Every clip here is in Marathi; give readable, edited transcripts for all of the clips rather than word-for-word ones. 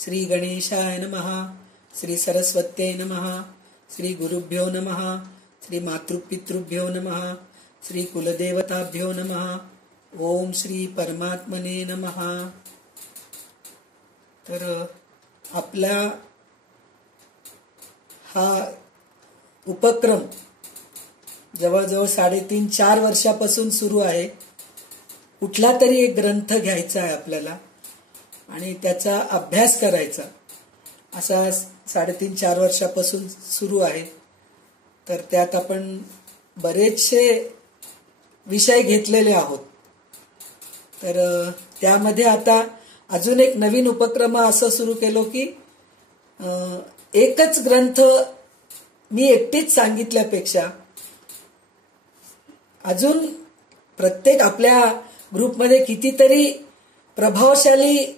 श्री गणेशाय नमः. श्री सरस्वत्यै नमः. श्री गुरुभ्यो नमः. श्री मातृपितृभ्यो नमः. श्री कुलदेवताभ्यो नमः. ओम श्री परमात्मने नमः. तर आपला हा उपक्रम जवळजवळ 3.5-4 वर्षापासून सुरू आहे. कुठला तरी एक ग्रंथ घ्यायचा आहे आपल्याला आणि त्याचा अभ्यास करायचा, असा 3.5-4 वर्षापासून सुरू आहे. तर त्यात आपण बरेचसे विषय घेतलेले आहोत. तर त्यामध्ये आता अजून एक नवीन उपक्रम असं सुरू केलो की एकच ग्रंथ मी एकटीच सांगितल्यापेक्षा अजून प्रत्येक आपल्या ग्रुपमध्ये कितीतरी प्रभावशाली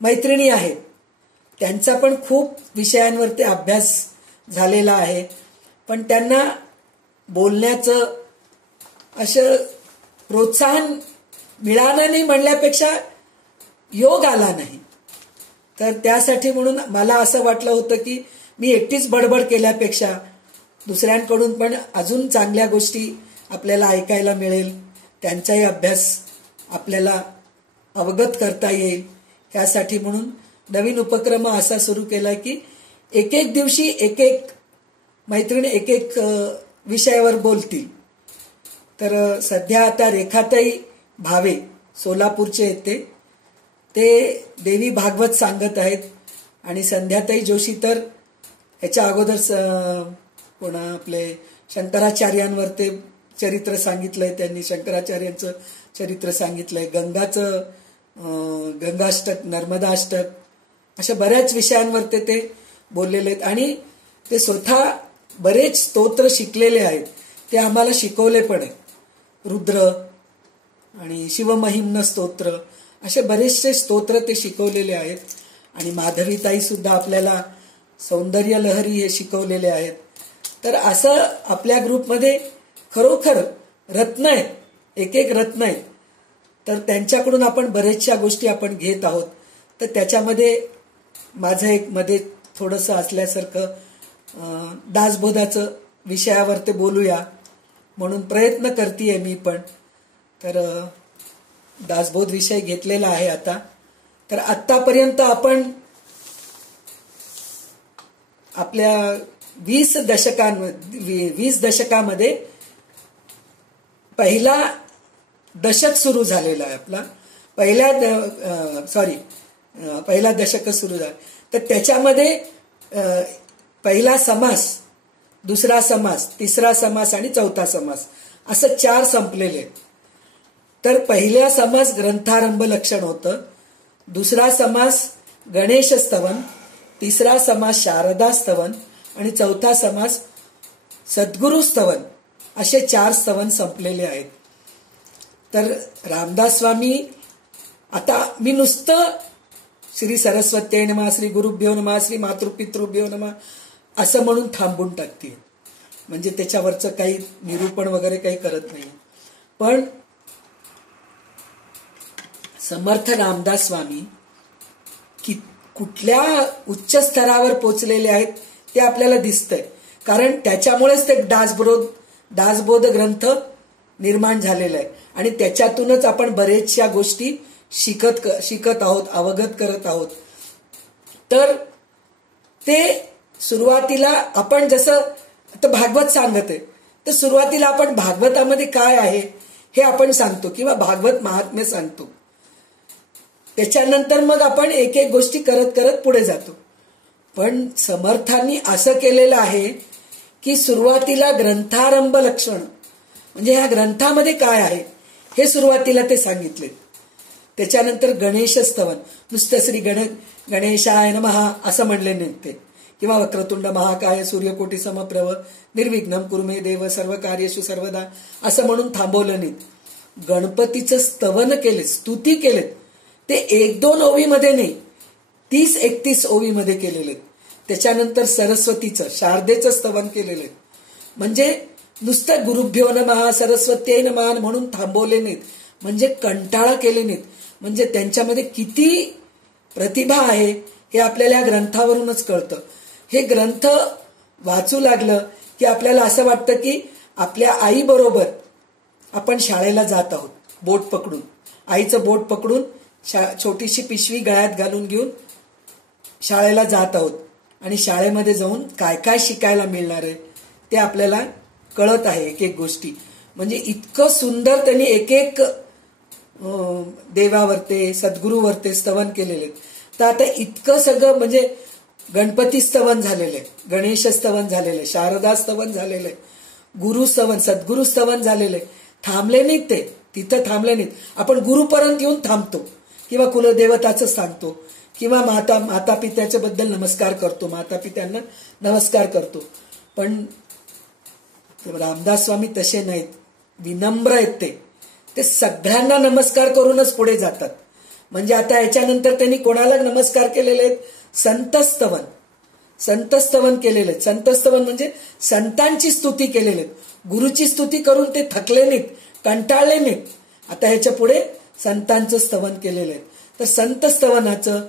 मैत्रिणी आहेत, त्यांचा पण खूप विषयांवरती अभ्यास झालेला आहे, पण त्यांना बोलण्याचं असं प्रोत्साहन मिळालं नाही म्हणल्यापेक्षा योग आला नाही. तर त्यासाठी म्हणून मला असं वाटलं होतं की मी एकटीच बडबड केल्यापेक्षा दुसऱ्यांकडून पण अजून चांगल्या गोष्टी आपल्याला ऐकायला मिळेल, त्यांचाही अभ्यास आपल्याला अवगत करता येईल. यासाठी म्हणून नवीन उपक्रम असा सुरू केला की एक दिवशी एक मैत्रिणी एक विषयावर बोलतील. तर सध्या आता रेखाताई भावे सोलापूरचे येते, ते देवी भागवत सांगत आहेत आणि संध्याताई जोशी तर ह्याच्या अगोदर आपले शंकराचार्यांवर ते चरित्र सांगितलंय, त्यांनी शंकराचार्यांचं चरित्र सांगितलंय, गंगाष्टक, नर्मदाष्टक, अशा बऱ्याच विषयांवर ते बोललेले आहेत आणि ते स्वतः बरेच स्तोत्र शिकलेले आहेत. ते आम्हाला शिकवले पण आहेत. रुद्र आणि शिवमहिम्न स्तोत्र असे बरेचसे स्तोत्र ते शिकवलेले आहेत. आणि माधवीताई सुद्धा आपल्याला सौंदर्य लहरी हे शिकवलेले आहेत. तर असं आपल्या ग्रुपमध्ये खरोखर रत्न आहेत, एक रत्न आहेत. तर त्यांच्याकडून आपण बरेचशा गोष्टी आपण घेत आहोत. तर त्याच्यामध्ये माझं एक मध्ये थोडंसं असल्यासारखं दासबोधाचं विषयावर ते बोलूया म्हणून प्रयत्न करतेय मी पण. तर दासबोध विषय घेतलेला आहे आता. तर आत्तापर्यंत आपण आपल्या 20 दशकामध्ये पहिला दशक सुरू झालेला आहे आपला. पहिला दशक सुरू झाला. तर त्याच्यामध्ये पहिला समास, दुसरा समास, तिसरा समास आणि चौथा समास असं 4 संपलेले. तर पहिला समास ग्रंथारंभ लक्षण होतं, दुसरा समास गणेश स्तवन, तिसरा समास शारदा स्तवन आणि चौथा समास सद्गुरु स्तवन, असे 4 स्तवन संपलेले आहेत. तर रामदास स्वामी, आता मी नुसतं श्री सरस्वत्यै नमः, श्री गुरुभ्यो नमः, श्री मातृपितृभ्यो नमः असं म्हणून थांबून टाकते, म्हणजे त्याच्यावरचं काही निरूपण वगैरे काही करत नाही. पण समर्थ रामदास स्वामी कुठल्या उच्च स्तरावर पोचलेले आहेत ते आपल्याला दिसतंय, कारण त्याच्यामुळेच ते दासबोध ग्रंथ निर्माण झालेला आहे आणि त्याच्यातूनच आपण बरेचशा गोष्टी शिकत आहोत, अवगत करत आहोत. तर ते सुरुवातीला आपण जसं आता भागवत सांगत आहे, तर सुरुवातीला आपण भागवतामध्ये काय आहे हे आपण सांगतो किंवा भागवत महात्म्य सांगतो. त्याच्यानंतर मग आपण एक गोष्टी करत करत पुढे जातो. पण समर्थांनी असं केलेलं आहे की सुरुवातीला ग्रंथारंभ लक्षण, म्हणजे ह्या ग्रंथामध्ये काय आहे हे सुरुवातीला ते सांगितले. त्याच्यानंतर गणेश स्तवन, नुसतं श्री गणेशाय नमः असं म्हणले नाही ते, किंवा वक्रतुंड महाकाय सूर्यकोटी समप्रभ निर्विघ्नं कुरु मे देव सर्व कार्येषु सर्वदा असं म्हणून थांबवलं नाही. गणपतीचं स्तवन केले, स्तुती केलेत. ते 1-2 ओवीमध्ये नाही, 30-31 ओवीमध्ये केलेले. त्याच्यानंतर सरस्वतीचं, शारदेचं स्तवन केलेलं. म्हणजे नुसतं गुरुभ्यो नमः, सरस्वत्यै नमः म्हणून थांबवले नाहीत, म्हणजे कंटाळा केले नाहीत. म्हणजे त्यांच्यामध्ये किती प्रतिभा आहे हे आपल्याला या ग्रंथावरूनच कळतं. हे ग्रंथ वाचू लागलं की आपल्याला असं वाटतं की आपल्या आईबरोबर आपण शाळेला जात आहोत. बोट पकडून, आईचं बोट पकडून छोटीशी पिशवी गळ्यात घालून घेऊन शाळेला जात आहोत. आणि शाळेमध्ये जाऊन काय काय शिकायला मिळणार आहे ते आपल्याला कळत आहे. एक एक गोष्टी म्हणजे इतकं सुंदर त्यांनी एक एक देवावरते सद्गुरूवरते स्तवन केलेले. तर आता इतकं सगळं म्हणजे गणपती स्तवन झालेलं आहे, गणेश स्तवन झालेलं आहे, शारदा स्तवन झालेलं आहे, गुरु स्तवन सद्गुरु स्तवन झालेलं आहे. थांबले नाहीत ते, तिथं थांबले नाहीत. आपण गुरुपर्यंत येऊन थांबतो किंवा कुलदेवताचं सांगतो किंवा माता पित्याच्या बद्दल नमस्कार करतो, माता पित्यांना नमस्कार करतो. पण रामदास स्वामी तसे नाहीत, विनम्र आहेत. ते सगळ्यांना नमस्कार करूनच पुढे जातात. म्हणजे आता याच्यानंतर त्यांनी कोणाला नमस्कार केलेले आहेत? संतस्तवन, संतस्तवन केलेले आहेत. संतस्तवन म्हणजे संतांची स्तुती केलेली आहेत. गुरुची स्तुती करून ते थकले नाहीत, कंटाळले नाहीत. आता ह्याच्या पुढे संतांचं स्तवन केलेलं आहे. तर संतस्तवनाचं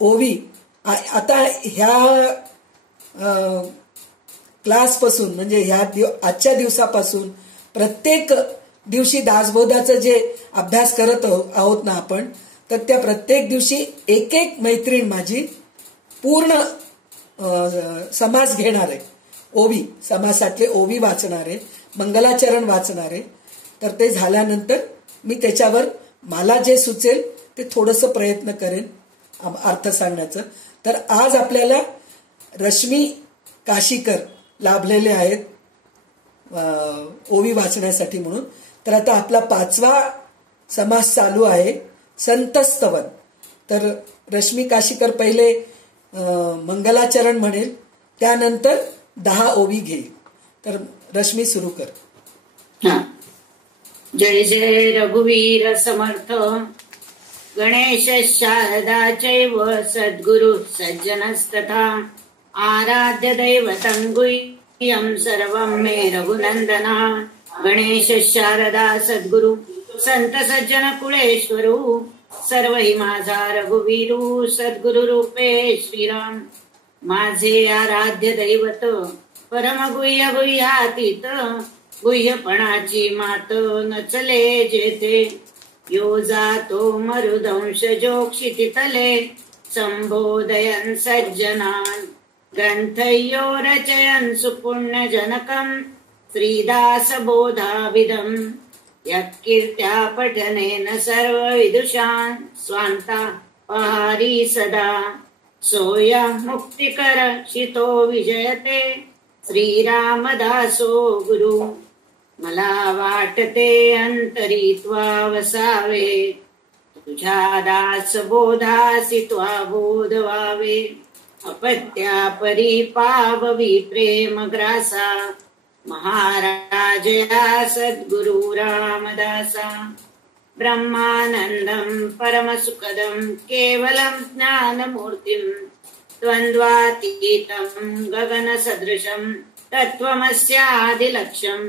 ओवी आता ह्या क्लासपासून म्हणजे ह्या आजच्या दिवसापासून प्रत्येक दिवशी दासबोधाचं जे अभ्यास करत आहोत ना आपण, तर त्या प्रत्येक दिवशी एक एक मैत्रीण माझी पूर्ण समास घेणार आहे. ओवी समासातले ओवी वाचणार आहे, मंगलाचरण वाचणार आहे. तर ते झाल्यानंतर मी त्याच्यावर मला जे सुचेल ते थोडंसं प्रयत्न करेन अर्थ सांगण्याचं. तर आज आपल्याला रश्मी काशीकर लाभलेले आहेत ओवी वाचण्यासाठी म्हणून. तर आता आपला 5वा समास चालू आहे संतस्तवन. तर रश्मी काशीकर पहिले मंगलाचरण म्हणेल, त्यानंतर 10 ओवी घेईल. तर रश्मी सुरू कर. जय जय रघुवीर समर्थ. गणेश शारदा चैव सद्गुरु सज्जनस्तथा आराध्य दैवतं गुह्यं सर्वं मे रघुनंदना. गणेश शारदा सद्गुरु संत सज्जन कुळेश्वरू सर्व हि माझा रघुवीरू. सद्गुरु रूपे श्रीराम माझे आराध्य दैवत. परम गुह्य गुह्यातीत गुह्यपणाची मात. नचले जेथे यो जातो मरुदंश जोक्षितितले संबोधयन् सज्जनान्. ग्रंथयो रचयन् सुपुण्यजनकम् श्रीदासबोधाविदम्. यत्कीर्त्या पठनेन सर्वविदुषान् स्वान्ता पहारी सदा. सोऽयं मुक्तिकरक्षितो विजयते श्रीरामदासो गुरु. मला वाटते अंतरित्वा वसावे तुझ्या दासबोधासी त्वा बोध व्हावे. अपत्या परिपाववी प्रेमग्रासा महाराजया सद्गुरु रामदासा. ब्रह्मानंदं परमसुखदं केवलं ज्ञानमूर्तिं द्वन्द्वातीतं गगनसदृशं तत्त्वमस्यादिलक्ष्यम्.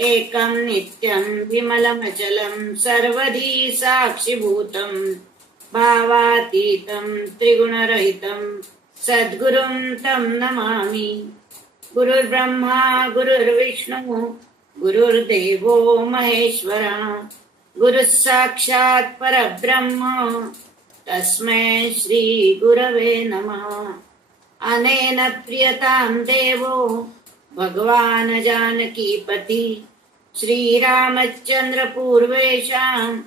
एकं नित्यं विमलमचलं सर्वधी साक्षिभूतं भावातीतं त्रिगुणरहितं सद्गुरुं तं नमामि. गुरुर्ब्रह्मा गुरुर्विष्णु गुरुर्देवो महेश्वरा. गुरुः साक्षात् परब्रह्म तस्मै श्री गुरवे नमः. अनेन प्रियतां देवो भगवान् जानकीपति श्रीरामचन्द्र पूर्वेषाम्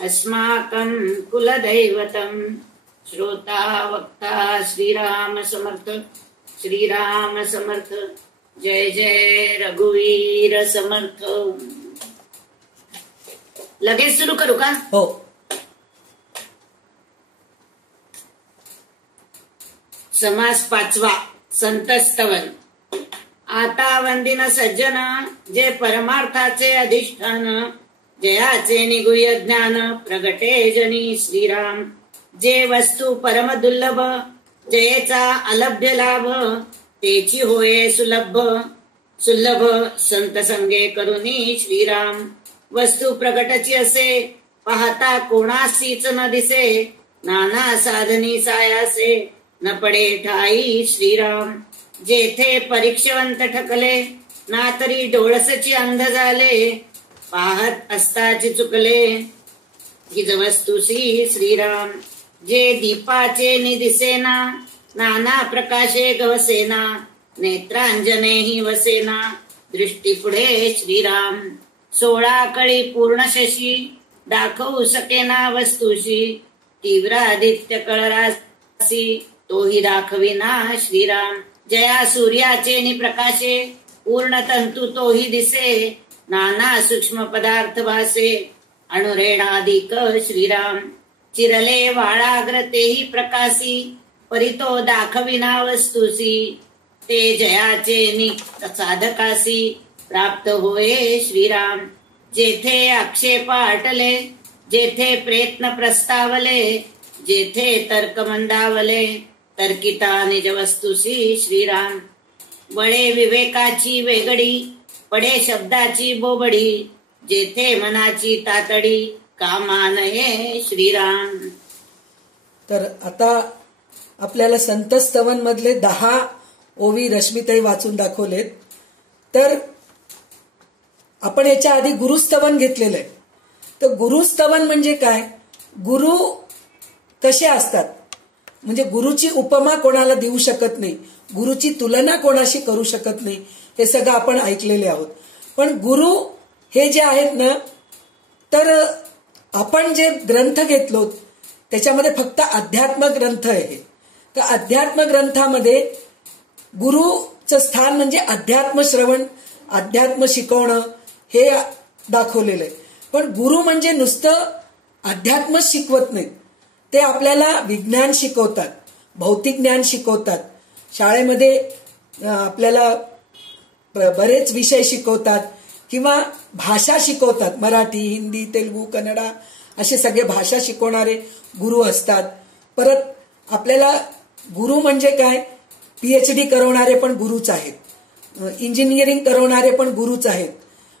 अस्माकं कुलदैवतं. श्रोता वक्ता श्रीराम समर्थ, श्रीराम समर्थ. जय जय रघुवीर समर्थ. लगेच सुरू करू का? हो. समास 5वा संतस्तवन. आता वंदिन सज्जन जे परमार्थाचे अधिष्ठान. जयाचे निगुह्य ज्ञान प्रगटे जनी श्रीराम. जे वस्तू परम दुर्लभ जयेचा अलभ्य लाभ. तेची होय सुलभ सुलभ संत संगे करुनी श्रीराम. वस्तू प्रगटची असे पाहता कोणासीच न दिसे. नाना साधनी सायासे न पडे ठाई श्रीराम. जेथे परीक्षवंत ठकले ना तरी डोळसची अंध झाले. पाहत असताची चुकले हिज वस्तुसी श्रीराम. जे दीपाचे निदिसेना नाना प्रकाशे गवसेना. नेत्रांजने ही वसेना दृष्टी पुढे श्रीराम. 16 कळी पूर्ण शशी दाखवू सकेना वस्तुशी. तीव्र आदित्य कळरासी तोही दाखविना श्रीराम. जया सूर्याचे निप्रकाशे पूर्ण तंतू तोही दिसे. नाना सूक्ष्म पदार्थ भासे अणुरेणाधिक श्रीराम. चिरले वाळाग्र तेही प्रकाशी परितो दाखविना वस्तुसी. ते जयाचे साधकासी प्राप्त होय श्रीराम. जेथे आक्षेप अटले जेथे प्रयत्न प्रस्तावले. जेथे तर्क मंदावले तर्किता निज वस्तुसी श्रीराम. वळे विवेकाची वेगडी पडे शब्दाची बोबडी. जेथे मनाची तातडी कामा नये श्रीराम. तर आता आपल्याला संत स्तवन मधले 10 ओवी रश्मिताई वाचून दाखवलेत. तर आपण याच्या आधी गुरुस्तवन घेतलेलं आहे. तर गुरुस्तवन म्हणजे काय? गुरु कसे असतात म्हणजे गुरुची उपमा कोणाला देऊ शकत नाही, गुरुची तुलना कोणाशी करू शकत नाही, हे सगळं आपण ऐकलेले आहोत. पण गुरु हे जे आहेत ना, तर आपण जे ग्रंथ घेतलो त्याच्यामध्ये फक्त अध्यात्म ग्रंथ आहे. तर अध्यात्म ग्रंथामध्ये गुरुचं स्थान म्हणजे अध्यात्म श्रवण, अध्यात्म शिकवणं हे दाखवलेलं आहे. पण गुरु म्हणजे नुसतं अध्यात्म शिकवत नाहीत, ते आपल्याला विज्ञान शिकवतात, भौतिक ज्ञान शिकवतात. शाळेमध्ये आपल्याला बरेच विषय शिकवतात किंवा भाषा शिकवतात. मराठी, हिंदी, तेलुगू, कन्नडा असे सगळे भाषा शिकवणारे गुरु असतात. परत आपल्याला गुरु म्हणजे काय? PhD करवणारे पण गुरुच आहेत, इंजिनिअरिंग करवणारे पण गुरुच आहेत,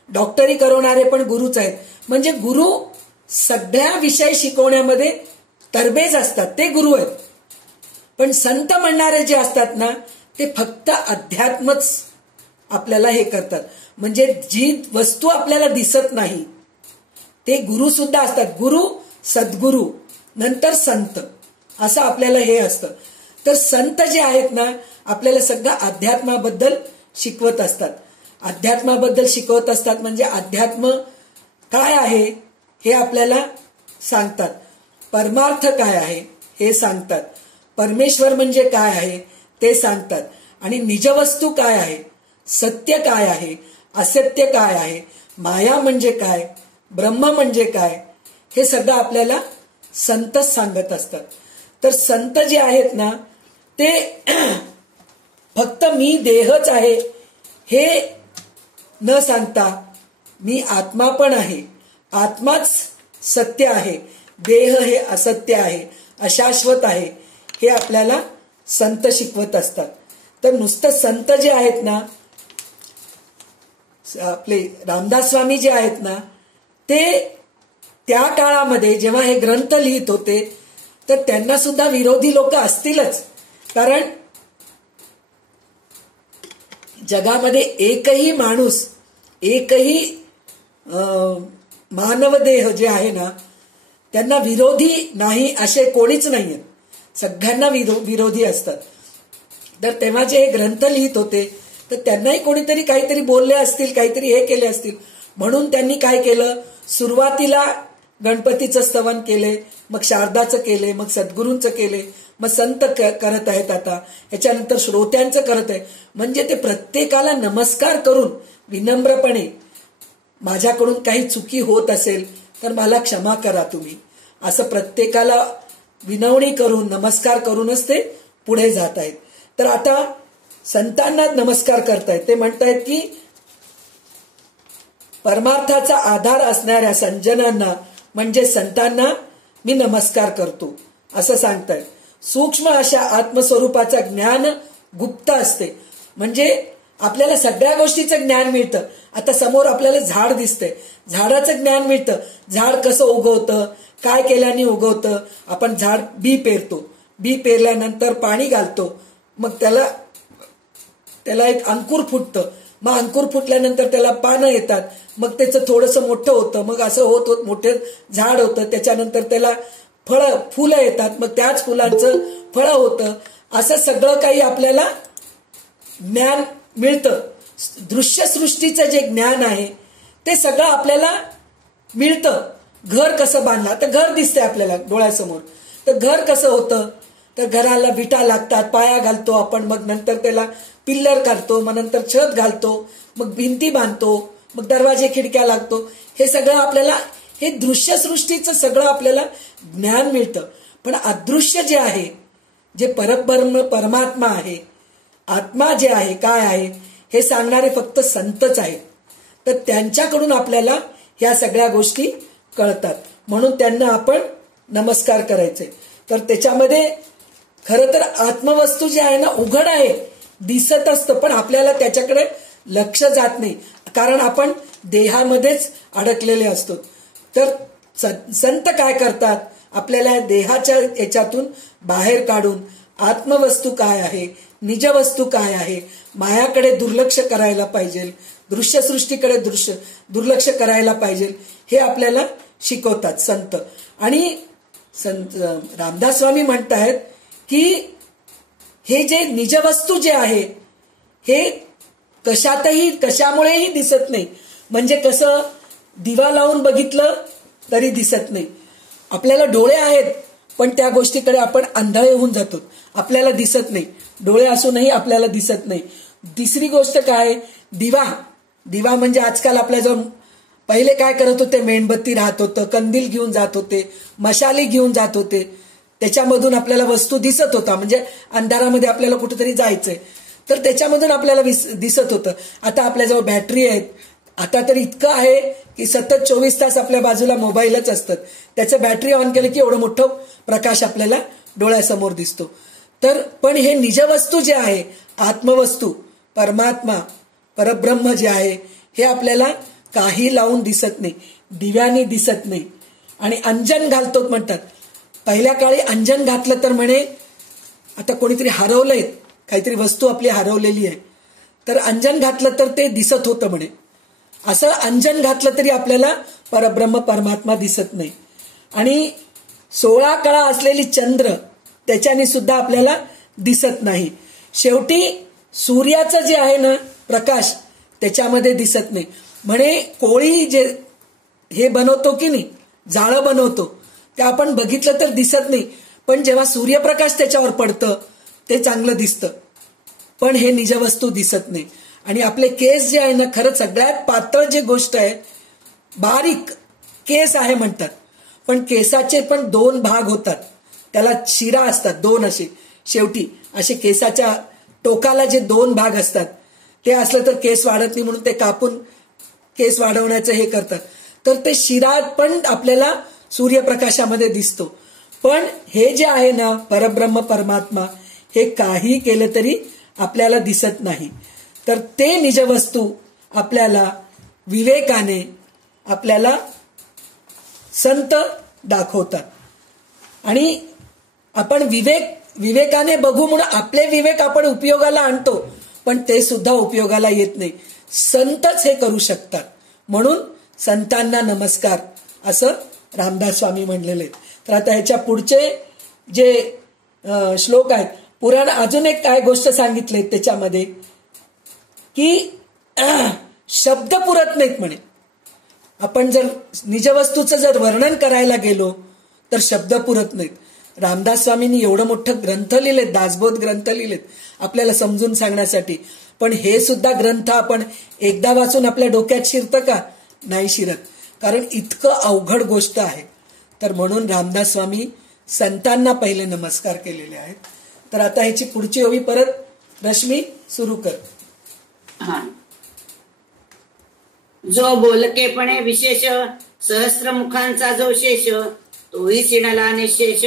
डॉक्टरी करवणारे पण गुरुच आहेत. म्हणजे गुरु सगळ्या विषय शिकवण्यामध्ये तरबेज असतात, ते गुरु आहेत. पण संत म्हणणारे जे असतात ना, ते फक्त अध्यात्मच आपल्याला हे करतात. म्हणजे जी वस्तू आपल्याला दिसत नाही ते गुरु सुद्धा असतात. गुरु, सद्गुरु, नंतर संत, असं आपल्याला हे असतं. तर संत जे आहेत ना, आपल्याला सगळं अध्यात्माबद्दल शिकवत असतात. अध्यात्माबद्दल शिकवत असतात म्हणजे अध्यात्म काय आहे हे आपल्याला सांगतात, परमार्थ काय आहे हे सांगतात, परमेश्वर म्हणजे काय आहे ते सांगतात, आणि निजवस्तू काय आहे, सत्य काय आहे, असत्य काय आहे, माया म्हणजे काय, ब्रह्म म्हणजे काय, हे सगळं आपल्याला संतच सांगत असतात. तर संत जे आहेत ना, ते फक्त मी देहच आहे हे न सांगता मी आत्मा पण आहे, आत्माच सत्य आहे, देह हे असत्य आहे, अशाश्वत आहे, हे आपल्याला संत शिकवत असतात. तर नुसतं संत जे आहेत ना, आपले रामदास स्वामी जे आहेत ना, ते त्या काळामध्ये जेव्हा हे ग्रंथ लिहित होते तर त्यांना सुद्धा विरोधी लोक असतीलच. कारण जगामध्ये एकही माणूस, एकही मानवदेह जे आहे ना, त्यांना विरोधी नाही असे कोणीच नाहीये, सगळ्यांना विरोधी असतात. तर तेव्हा जे हे ग्रंथ लिहित होते तर त्यांनाही कोणीतरी काहीतरी बोलले असतील, काहीतरी हे केले असतील, म्हणून त्यांनी काय केलं, सुरुवातीला गणपतीचं स्तवन केले, मग शारदाचं केले, मग सद्गुरूंचं केले, मग संत करत आहेत, आता याच्यानंतर श्रोत्यांचं करत आहे. म्हणजे ते प्रत्येकाला नमस्कार करून विनम्रपणे, माझ्याकडून काही चुकी होत असेल तर मला क्षमा करा तुम्ही, असं प्रत्येकाला विनवणी करून नमस्कार करूनच ते पुढे जात आहेत. तर आता संतांना नमस्कार करतायत. ते म्हणतायत की परमार्थाचा आधार असणाऱ्या संजनांना म्हणजे संतांना मी नमस्कार करतो असं सांगतायत. सूक्ष्म अशा आत्मस्वरूपाचा ज्ञान गुप्त असते. म्हणजे आपल्याला सगळ्या गोष्टीचं ज्ञान मिळतं. आता समोर आपल्याला झाड दिसतंय, झाडाचं ज्ञान मिळतं. झाड कसं उगवतं, काय केल्याने उगवतं. आपण झाड बी पेरतो, बी पेरल्यानंतर पाणी घालतो, मग त्याला एक अंकुर फुटतं. मग अंकुर फुटल्यानंतर त्याला पानं येतात, मग त्याचं थोडंसं मोठं होतं, मग असं होत होत मोठे झाड होतं. त्याच्यानंतर त्याला फुलं येतात, मग त्याच फुलांचं फळं होतं. असं सगळं काही आपल्याला ज्ञान मिळतं. दृश्यसृष्टीचं जे ज्ञान आहे ते सगळं आपल्याला मिळतं. घर कसं बांधलं, तर घर दिसतंय आपल्याला डोळ्यासमोर. तर घर कसं होतं, तर घराला विटा लागतात, पाया घालतो आपण, मग नंतर त्याला पिल्लर करतो, मग नंतर छत घालतो, मग भिंती बांधतो, मग दरवाजे खिडक्या लागतो. हे सगळं आपल्याला, हे दृश्यसृष्टीचं सगळं आपल्याला ज्ञान मिळतं. पण अदृश्य जे आहे, जे परब्रह्म परमात्मा आहे, आत्मा जे आहे, काय आहे, हे सांगणारे फक्त संतच आहेत. तर त्यांच्याकडून आपल्याला ह्या सगळ्या गोष्टी कळतात. म्हणून त्यांना आपण नमस्कार करायचे. तर त्याच्यामध्ये खरं तर आत्मवस्तू जी आहे ना, उघड आहे, दिसत असतं, पण आपल्याला त्याच्याकडे लक्ष जात नाही, कारण आपण देहामध्येच अडकलेले असतो. तर संत काय करतात, आपल्याला देहाच्या याच्यातून बाहेर काढून आत्मवस्तू काय आहे, निजवस्तू काय आहे, मायाकडे दुर्लक्ष करायला पाहिजे, दृश्यसृष्टीकडे दुर्लक्ष करायला पाहिजे, हे आपल्याला शिकवतात संत. आणि संत रामदास स्वामी म्हणतायत की हे जे निजवस्तू जे आहे हे कशामुळेही दिसत नाही. म्हणजे कसं, दिवा लावून बघितलं तरी दिसत नाही. आपल्याला डोळे आहेत, पण त्या गोष्टीकडे आपण आंधळे होऊन जातो, आपल्याला दिसत नाही. डोळे असूनही आपल्याला दिसत नाही. तिसरी गोष्ट काय, दिवा म्हणजे आजकाल आपल्याजवळ, पहिले काय करत होते, मेणबत्ती राहत होतं, कंदील घेऊन जात होते, मशाली घेऊन जात होते, त्याच्यामधून आपल्याला वस्तू दिसत होता. म्हणजे अंधारामध्ये आपल्याला कुठेतरी जायचंय तर त्याच्यामधून आपल्याला दिसत होतं. आता आपल्याजवळ बॅटरी आहेत, आता तर इतकं आहे की सतत 24 तास आपल्या बाजूला मोबाईलच असतात, त्याचं बॅटरी ऑन केलं की एवढं मोठं प्रकाश आपल्याला डोळ्यासमोर दिसतो. तर पण हे निजवस्तू जे आहे, आत्मवस्तू, परमात्मा, परब्रह्म जे आहे, हे आपल्याला काही लावून दिसत नाही, दिव्याने दिसत नाही. आणि अंजन घालतो म्हणतात. पहिल्या काळी अंजन घातलं तर म्हणे आता कोणीतरी हरवलंय, काहीतरी वस्तू आपली हरवलेली आहे, तर अंजन घातलं तर ते दिसत होतं म्हणे. असं अंजन घातलं तरी आपल्याला परब्रह्म परमात्मा दिसत नाही. आणि 16 कळा असलेली चंद्र, त्याच्याने सुद्धा आपल्याला दिसत नाही. शेवटी सूर्याचं जे आहे ना प्रकाश, त्याच्यामध्ये दिसत नाही. म्हणे कोळी जे हे बनवतो की नाही, जाळं बनवतो, ते आपण बघितलं तर दिसत नाही, पण जेव्हा सूर्यप्रकाश त्याच्यावर पडतं ते चांगलं दिसतं. पण हे निजवस्तू दिसत नाही. आणि आपले केस जे आहे ना, खरंच सगळ्यात पातळ जी गोष्ट आहे, बारीक केस आहे म्हणतात, पण केसाचे पण 2 भाग होतात, त्याला शिरा असतात 2 असे. शेवटी असे केसाच्या टोकाला जे 2 भाग असतात, ते असलं तर केस वाढत नाही, म्हणून ते कापून केस वाढवण्याचं हे करतात. तर ते शिरा पण आपल्याला सूर्यप्रकाशामध्ये दिसतो. पण हे जे आहे ना परब्रह्म परमात्मा, हे काही केलं तरी आपल्याला दिसत नाही. तर ते निजवस्तू आपल्याला विवेकाने आपल्याला संत दाखवतात. आणि आपण विवेकाने बघू म्हणून आपले विवेक आपण उपयोगाला आणतो, पण ते सुद्धा उपयोगाला येत नाही. संतच हे करू शकतात. म्हणून संतांना नमस्कार असं रामदास स्वामी म्हणलेले आहेत. तर आता ह्याच्या पुढचे जे श्लोक आहेत, पुराण अजून एक काय गोष्ट सांगितली त्याच्यामध्ये की शब्द पुरत नाहीत म्हणे. आपण जर निजवस्तूचं जर वर्णन करायला गेलो तर शब्द पुरत नाहीत. रामदास स्वामींनी एवढं मोठं ग्रंथ लिहिलेत, दासबोध ग्रंथ लिहिलेत आपल्याला समजून सांगण्यासाठी. पण हे सुद्धा ग्रंथ आपण एकदा वाचून आपल्या डोक्यात शिरतं का? नाही शिरत, कारण इतकं अवघड गोष्ट आहे. तर म्हणून रामदास स्वामी संतांना पहिले नमस्कार केलेले आहेत. तर आता ह्याची पुढची ओवी परत रश्मी सुरू कर. जो बोलकेपणे विशेष, सहस्त्र मुखांचा जो शेष, तोही चिणला निशेष,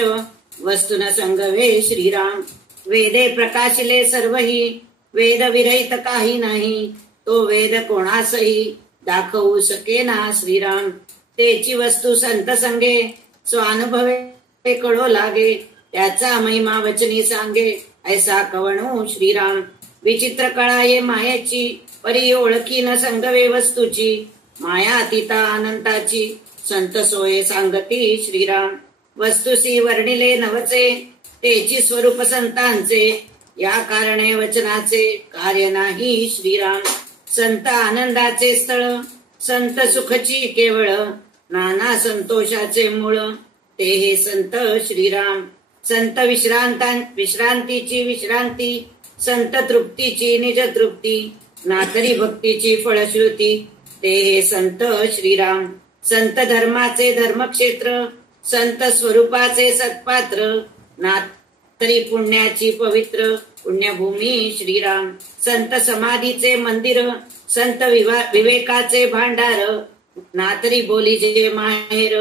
वस्तुन संगवे श्रीराम. वेदे प्रकाशले सर्वही, वेद विरहित काही नाही, तो वेद कोणासही दाखवू शकेना श्रीराम. तेची वस्तू संत संगे, स्वानुभवे कळो लागे. त्याचा महिमा वचनी सांगे, ऐसा कवणू श्रीराम. विचित्र कळा ये मायेची, परी ओळखी न संगवे वस्तूची. माया अतिता अनंताची, संत सोये सांगती श्रीराम. वस्तुसी वर्णिले नवचे, तेची स्वरूप संतांचे. या कारणे वचनाचे कार्य नाही श्रीराम. संत आनंदाचे स्थळ, संत सुखची केवळ. नाना संतोषाचे मूळ, ते हे संत श्रीराम. संत विश्रांतीची विश्रांती, संत तृप्तीची निज तृप्ती. नातरी भक्तीची फळश्रुती, ते हे संत श्रीराम. संत धर्माचे धर्मक्षेत्र, संत स्वरूपाचे सत्पात्र. नातरी पुण्याची पवित्र, पुण्यभूमी श्रीराम. संत समाधीचे मंदिर, संत विवेकाचे भांडार. नातरी बोली जे माहेर,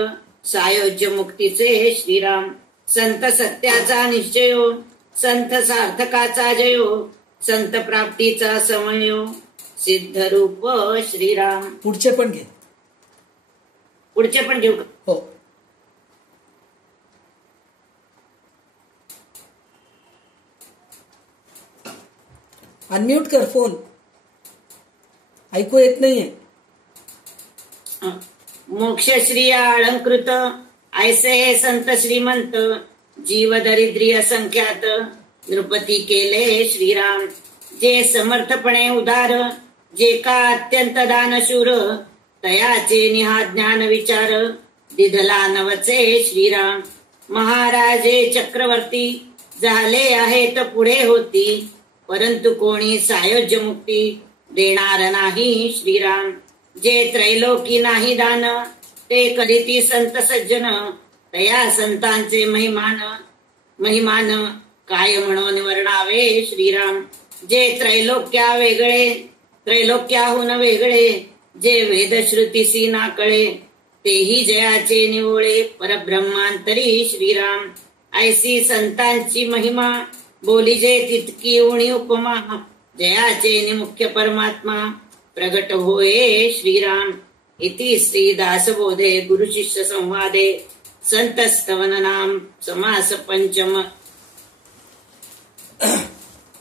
सायोज्य मुक्तीचे श्रीराम. संत सत्याचा निश्चयो, संत सार्थकाचा जयो. संत प्राप्तीचा समयो, सिद्ध रूप श्रीराम. पुढचे पण घे. पुढचे पण घेऊ का? हो. अनम्यूट कर फोन, ऐकू येत नाहीये. मोक्ष श्री अलंकृत, ऐसे हे संत श्रीमंत. जीव दरिद्री असंख्यात, नृपती केले श्रीराम. जे समर्थपणे उदार, जे का अत्यंत दानशूर. तयाचे निहा ज्ञान विचार, दिधला नवचे श्रीराम. महाराजे चक्रवर्ती, झाले आहेत पुढे होती. परंतु कोणी सायोज्य मुक्ती, देणार नाही श्रीराम. जे त्रैलोकी नाही दान, ते करीती संत सज्जन. तया संतांचे महिमान, काय म्हणून वर्णावे श्रीराम. जे त्रैलोक्याहून वेगळे, जे वेदश्रुतीसी ना कळे. तेही जयाचे निवोळे, परब्रह्मांतरी श्रीराम. ऐसी संतांची महिमा, बोली जे तितकी उणी उपमा. जयाचे निमुख्य परमात्मा, प्रगट होये श्रीराम. इति श्री दासबोधे गुरु शिष्य संवादे संत स्तवन नाम समास पंचम.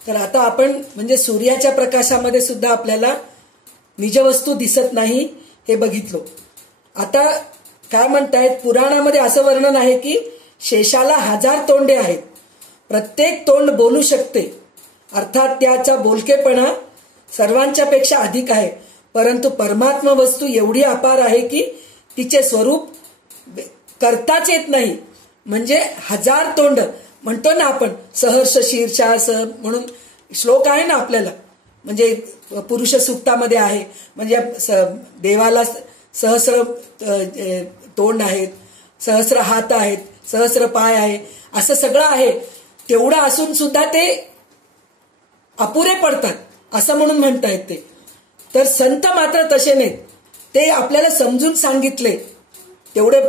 तर आता आपण म्हणजे सूर्याच्या प्रकाशामध्ये सुद्धा आपल्याला निजवस्तू दिसत नाही हे बघितलो. आता काय म्हणतायत, पुराणामध्ये असं वर्णन आहे की शेषाला 1000 तोंडे आहेत, प्रत्येक तोंड बोलू शकते. अर्थात त्याचा बोलकेपणा सर्वांच्या पेक्षा अधिक आहे. परंतु परमात्मा वस्तू एवढी अपार आहे की तिचे स्वरूप करताच येत नाही. म्हणजे 1000 तोंड म्हणतो ना आपण, सहर्ष शीर्षास म्हणून श्लोक आहे ना आपल्याला, म्हणजे पुरुष सूक्तामध्ये आहे. म्हणजे देवाला सहस्र तोंड आहेत, सहस्र हात आहेत, सहस्र पाय आहे, असं सगळं आहे. तेवढं असून सुद्धा ते अपुरे पडतात असं म्हणून म्हणतायत ते. तर संत मात्र तसे नाहीत, ते आपल्याला समजून सांगितले. तेवढे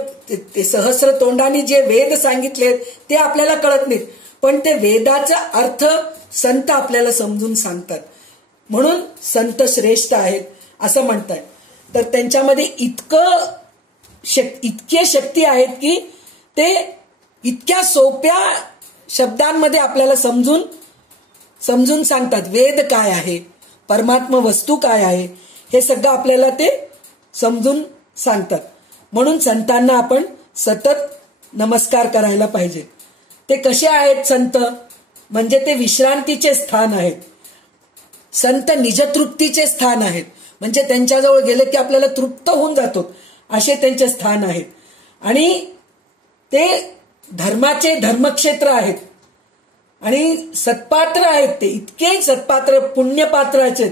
ते सहस्र तोंडांनी जे वेद सांगितले ते आपल्याला कळत नाहीत, पण ते वेदाचा अर्थ संत आपल्याला समजून सांगतात. म्हणून संत श्रेष्ठ आहेत असं म्हणतात. तर त्यांच्यामध्ये इतके शक्ती आहेत की ते इतक्या सोप्या शब्दांमध्ये आपल्याला समजून सांगतात. वेद काय आहे, परमात्मा वस्तू काय आहे, हे सगळं आपल्याला ते समजून सांगतात. म्हणून संतांना आपण सतत नमस्कार करायला पाहिजे. ते कसे आहेत संत, म्हणजे ते विश्रांतीचे स्थान आहेत. संत निजतृप्तीचे स्थान आहेत, म्हणजे त्यांच्याजवळ गेले की आपल्याला तृप्त होऊन जातो असे त्यांचे स्थान आहेत. आणि ते धर्माचे धर्मक्षेत्र आहेत आणि सत्पात्र आहेत. ते इतके सत्पात्र, पुण्यपात्राचे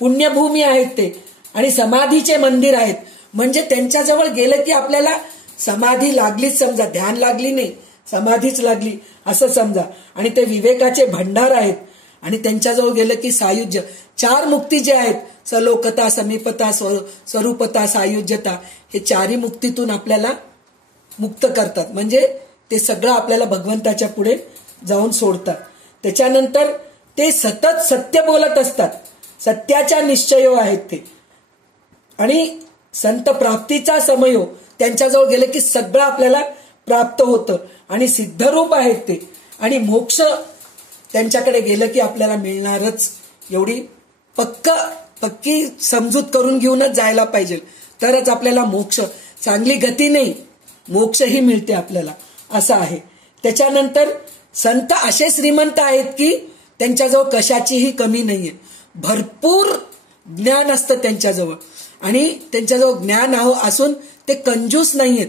पुण्यभूमी आहेत ते. आणि समाधीचे मंदिर आहेत, म्हणजे त्यांच्याजवळ गेलं की आपल्याला समाधी लागलीच समजा, ध्यान लागली नाही, समाधीच लागली असं समजा. आणि ते विवेकाचे भंडार आहेत आणि त्यांच्याजवळ गेलं की सायुज्य, 4 मुक्ती जे आहेत, सलोकता, समीपता, स्वरूपता, सायुज्यता, हे 4ही मुक्तीतून आपल्याला मुक्त करतात. म्हणजे ते सगळं आपल्याला भगवंताच्या पुढे जाऊन सोडतात. त्याच्यानंतर ते सतत सत्य बोलत असतात, सत्याच्या निश्चयो आहेत ते. आणि संत प्राप्तीचा समयो त्यांच्याजवळ गेले की सगळं आपल्याला प्राप्त होतं आणि सिद्धरूप आहेत ते. आणि मोक्ष त्यांच्याकडे गेलं की आपल्याला मिळणारच, एवढी पक्की समजूत करून घेऊनच जायला पाहिजे, तरच आपल्याला मोक्ष, चांगली गती नाही मोक्षही मिळते आपल्याला, असं आहे. त्याच्यानंतर संत असे श्रीमंत आहेत की त्यांच्याजवळ कशाचीही कमी नाहीये, भरपूर ज्ञान असतं त्यांच्याजवळ. आणि त्यांच्याजवळ ज्ञान असून ते कंजूस नाहीयेत,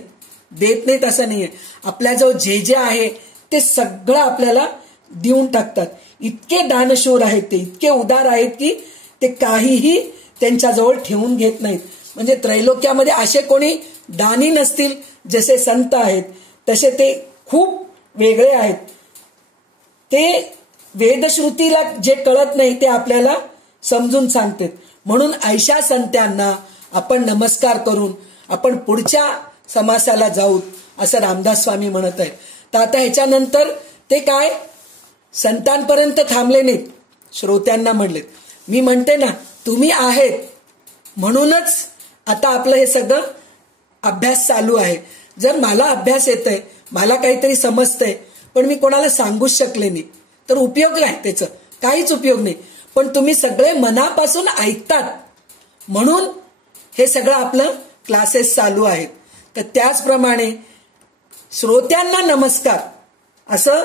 देत नाहीत असं नाहीये. आपल्याजवळ जे जे आहे ते सगळं आपल्याला देऊन टाकतात. इतके दानशूर आहेत ते, इतके उदार आहेत की ते काहीही त्यांच्याजवळ ठेवून घेत नाहीत. म्हणजे त्रैलोक्यामध्ये असे कोणी दानी नसतील जसे संत आहेत, तसे ते खूप वेगळे आहेत. ते वेदश्रुतीला जे कळत नाही ते आपल्याला समजून सांगतात. म्हणून ऐशा संतांना आपण नमस्कार करून आपण पुढच्या समासाला जाऊ, असं रामदास स्वामी म्हणत आहेत. तर आता ह्याच्यानंतर ते काय संतांपर्यंत थांबले नाहीत, श्रोत्यांना म्हणलेत. मी म्हणते ना, तुम्ही आहेत म्हणूनच आता आपलं हे सगळं अभ्यास चालू आहे. जर मला अभ्यास येतोय, मला काहीतरी समजतंय, पण मी कोणाला सांगूच शकले नाही, तर उपयोग नाही, त्याचं काहीच उपयोग नाही. पण तुम्ही सगळे मनापासून ऐकतात म्हणून हे सगळं आपलं क्लासेस चालू आहेत. तर त्याचप्रमाणे श्रोत्यांना नमस्कार असं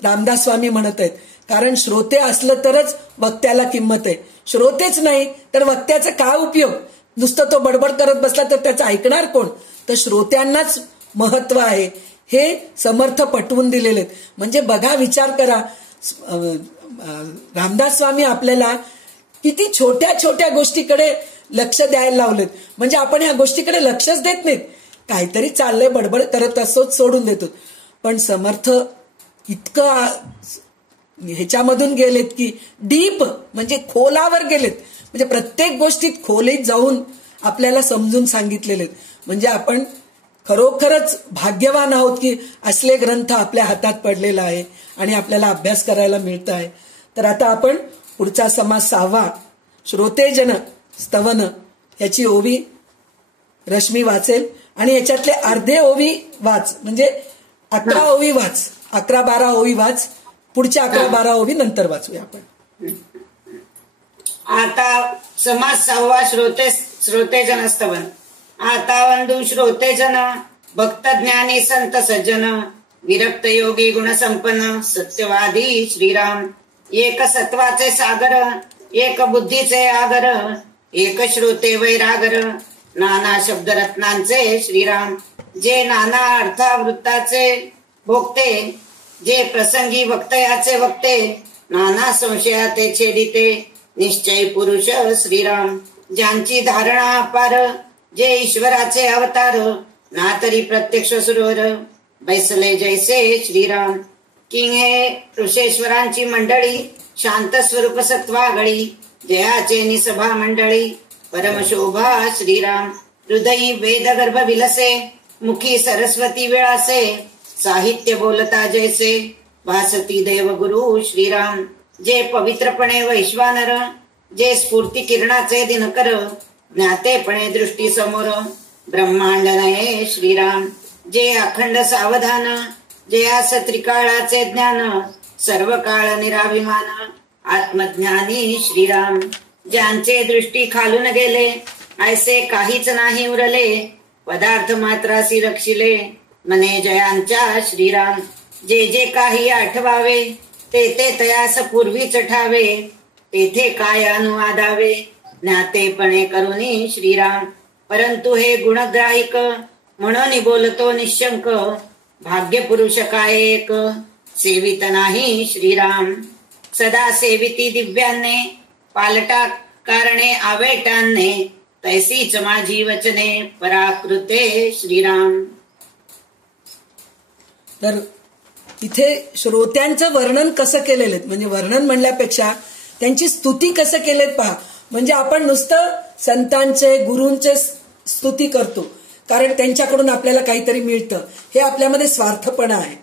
रामदास स्वामी म्हणत आहेत. कारण श्रोते असलं तरच वक्त्याला किंमत आहे. श्रोतेच नाही तर वक्त्याचा काय उपयोग? नुसतं तो बडबड करत बसला तर त्याचं ऐकणार कोण? तर श्रोत्यांनाच महत्व आहे, हे समर्थ पटवून दिलेले आहेत. म्हणजे बघा, विचार करा, रामदास स्वामी आपल्याला किती छोट्या छोट्या गोष्टीकडे लक्ष द्यायला लावलेत. म्हणजे आपण ह्या गोष्टीकडे लक्षच देत नाहीत, काहीतरी चाललंय बडबड करत असोच सोडून देतो. पण समर्थ इतकं ह्याच्यामधून गेलेत की डीप, म्हणजे खोलावर गेलेत. म्हणजे प्रत्येक गोष्टीत खोलीत जाऊन आपल्याला समजून सांगितलेले आहेत. म्हणजे आपण खरोखरच भाग्यवान आहोत की असले ग्रंथ आपल्या हातात पडलेला आहे आणि आपल्याला अभ्यास करायला मिळत आहे. तर आता आपण पुढचा समास 6वा श्रोतेजन स्तवन याची ओवी रश्मी वाचेल आणि याच्यातले अर्धे ओवी वाच, म्हणजे 11 ओवी वाच, 11-12 ओवी वाच. पुढच्या 11-12 ओवी नंतर वाचूया आपण. आता समास 6वा श्रोतेजन स्तवन. आता वंदू श्रोतेजन भक्त ज्ञानी संत सज्जन विरक्त योगी गुणसंपन्न सत्यवादी श्रीराम. एक सत्वाचे सागर, एक बुद्धीचे आगर, एक श्रोते वैरागर, नाना शब्दरत्नांचे श्रीराम. जे नाना अर्थावृत्ताचे भोगते, जे प्रसंगी वक्तयाचे वक्ते, नाना संशयाते छेडिते निश्चय पुरुष श्रीराम. ज्यांची धारणा अपार, जे ईश्वराचे अवतार, ना तरी प्रत्यक्ष सुरोर बैसले जैसे श्रीराम. किंग हे ऋषेश्वरांची मंडळी, शांत स्वरूप सत्वागळी, जयाचे निसभा मंडळी परमशोभा श्रीराम. हृदयी वेदगर्भ विलसे, मुखी सरस्वती विळासे, साहित्य बोलता जैसे भासती देवगुरु श्रीराम. जे पवित्रपणे वैश्वानर, जे स्फूर्ती किरणाचे दिनकर, ज्ञातेपणे दृष्टी समोर ब्रह्मांड नये श्रीराम. जे अखंड सावधान, जे आस त्रिकाळाचे ज्ञान, सर्व काळ निराभिमान आत्मज्ञानी श्रीराम. ज्यांचे दृष्टी खालून गेले, ऐसे काहीच नाही उरले, पदार्थ मात्रासी रक्षिले मने जयांच्या श्रीराम. जे जे काही आठवावे, ते ते तयास पूर्वीच ठावे, तेथे काय अनुवादावे ज्ञातेपणे करुणी श्रीराम. परंतु हे गुणग्राहिक, म्हणून बोलतो निशंक, भाग्य पुरुष काय एक, सेवित नाही श्रीराम. सदा सेविती दिव्याने, पालटा कारणे आवेटाने, तैसीच माझी वचने पराकृते श्रीराम. तर इथे श्रोत्यांचं वर्णन कसं केलेलं आहे, म्हणजे वर्णन म्हणल्यापेक्षा त्यांची स्तुती कसं केलेत पहा. म्हणजे आपण नुसतं संतांचे गुरूंचे स्तुती करतो कारण त्यांच्याकडून आपल्याला काहीतरी मिळतं, हे आपल्यामध्ये स्वार्थपणा आहे.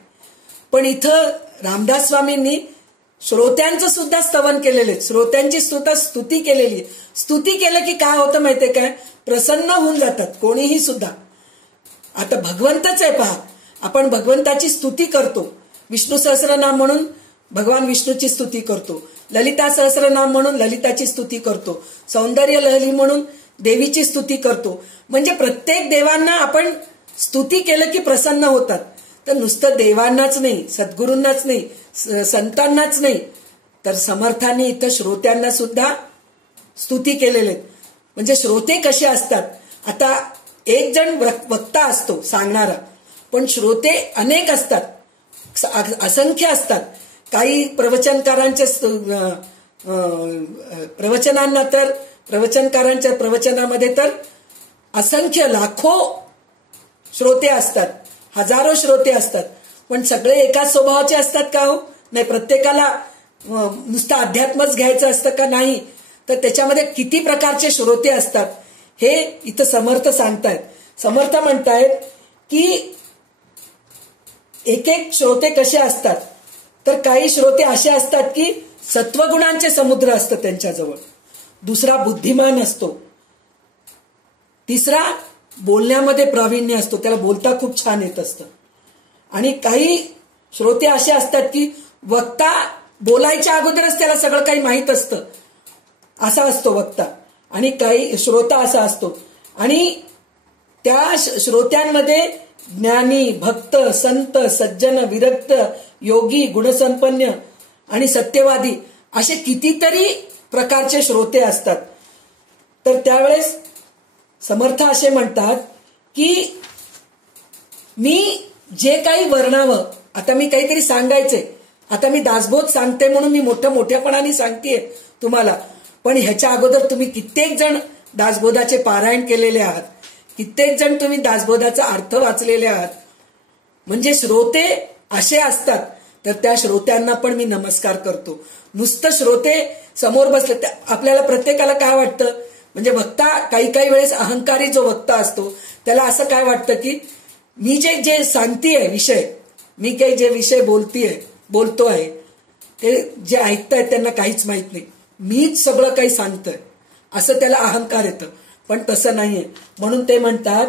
पण इथं रामदास स्वामींनी श्रोत्यांचं सुद्धा स्तवन केलेले, श्रोत्यांची सुद्धा स्तुती केलेली. स्तुती केलं की काय होतं माहितीये काय, प्रसन्न होऊन जातात कोणीही सुद्धा. आता भगवंतच आहे पहा, आपण भगवंताची स्तुती करतो, विष्णू सहस्रनाम म्हणून भगवान विष्णूची स्तुती करतो, ललिता सहस्रनाम म्हणून ललिताची स्तुती करतो, सौंदर्य लहरी म्हणून देवीची स्तुती करतो. म्हणजे प्रत्येक देवांना आपण स्तुती केलं की प्रसन्न होतात. तर नुसतं देवांनाच नाही, सद्गुरूंनाच नाही, संतांनाच नाही, तर समर्थांनी इथं श्रोत्यांना सुद्धा स्तुती केलेले. म्हणजे श्रोते कसे असतात, आता एक जण वक्ता असतो सांगणारा, पण श्रोते अनेक असतात, असंख्य असतात. काही प्रवचनकारांच्या प्रवचनांना तर प्रवचनकारांच्या प्रवचनामध्ये तर असंख्य लाखो श्रोते असतात, हजारो श्रोते असतात. पण सगळे एकाच स्वभावाचे असतात का हो? नाही. प्रत्येकाला नुसतं अध्यात्मच घ्यायचं असतं का? नाही. तर त्याच्यामध्ये किती प्रकारचे श्रोते असतात हे इथं समर्थ सांगतायत. समर्थ म्हणतायत की एक एक श्रोते कसे असतात, तर काही श्रोते असे असतात की सत्वगुणांचे समुद्र असतं त्यांच्याजवळ. दुसरा बुद्धिमान असतो. तिसरा बोलण्यामध्ये प्रावीण्य असतो, त्याला बोलता खूप छान येत असतं. आणि काही श्रोते असे असतात की वक्ता बोलायच्या अगोदरच त्याला सगळं काही माहीत असतं, असा असतो वक्ता. आणि काही श्रोता असा असतो. आणि त्या श्रोत्यांमध्ये ज्ञानी, भक्त, संत, सज्जन, विरक्त, योगी, गुणसंपन्न आणि सत्यवादी असे कितीतरी प्रकारचे श्रोते असतात. तर त्यावेळेस समर्थ असे म्हणतात की मी जे काही वर्णावं, आता मी काहीतरी सांगायचंय, आता मी दासबोध सांगते म्हणून मी मोठ्यापणाने सांगतेय तुम्हाला, पण ह्याच्या अगोदर तुम्ही कित्येक जण दासबोधाचे पारायण केलेले आहात, कित्येक जण तुम्ही दासबोधाचा अर्थ वाचलेले आहात. म्हणजे श्रोते असे असतात. तर त्या श्रोत्यांना पण मी नमस्कार करतो. नुसतं श्रोते समोर बसले, आपल्याला प्रत्येकाला काय वाटतं, म्हणजे वक्ता काही काही वेळेस अहंकारी जो वक्ता असतो त्याला असं काय वाटतं की मी जे सांगतेय विषय, मी काही जे विषय बोलतो आहे ते जे ऐकतायत त्यांना काहीच माहित नाही, मीच सगळं काही सांगतोय, असं त्याला अहंकार येतं. पण तसं नाहीये. म्हणून ते म्हणतात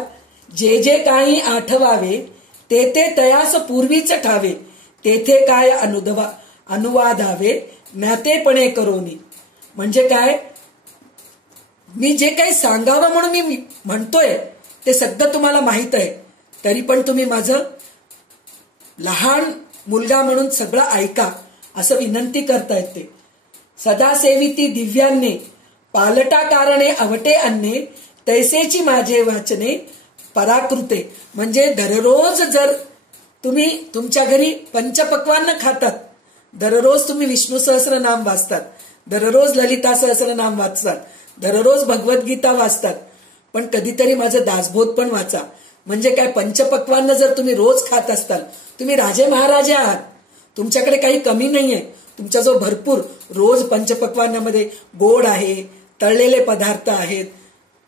जे काही आठवावे ते तयास पूर्वीच ठावे, तेथे काय अनुवादावे ज्ञातेपणे करोनी. म्हणजे काय, मी जे काही सांगावं म्हणून मी म्हणतोय ते सगळं तुम्हाला माहित आहे, तरी पण तुम्ही माझं लहान मुलगा म्हणून सगळं ऐका, असं विनंती करतायत ते. सदा सेविती दिव्यांने पालटा कारणे अवटे अन्ने, तैसेची माझे वाचने पराकृते. म्हणजे दररोज जर तुम्ही तुमच्या घरी पंचपक्वान्न खातात, दररोज तुम्ही विष्णू सहस्रनाम वाचतात, दररोज ललिता सहस्रनाम वाचतात, दररोज भगवद्गीता वाचतात, पण कधीतरी माझं दासबोध पण वाचा. म्हणजे काय, पंचपक्वान्न जर तुम्ही रोज खात असताल, तुम्ही राजे महाराजे आहात, तुमच्याकडे काही कमी नाहीये. तुमचा जो भरपूर रोज पंचपक्वान्नामध्ये गोड आहे, तळलेले पदार्थ आहेत,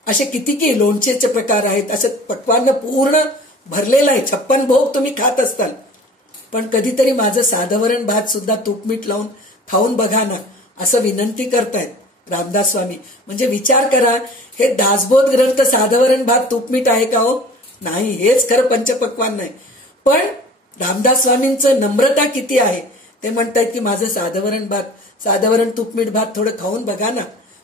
असे किती लोणचेचे प्रकार आहेत, असं पक्वान्न पूर्ण भरलेलं आहे, 56 भोग तुम्ही खात असताल. पण कधीतरी माझं साधवरण भात सुद्धा तूपमीठ लावून खाऊन बघा ना, असं विनंती करतायत रामदास स्वामी. म्हणजे विचार करा, हे दासबोध ग्रंथ साधवरण भात तूपमीठ आहे का हो? नाही, हेच खरं पंचपक्वान्न आहे. पण रामदास स्वामींचं नम्रता किती आहे. ते म्हणतायत की माझं साधवरण तूपमीठ भात थोडं खाऊन बघा ना.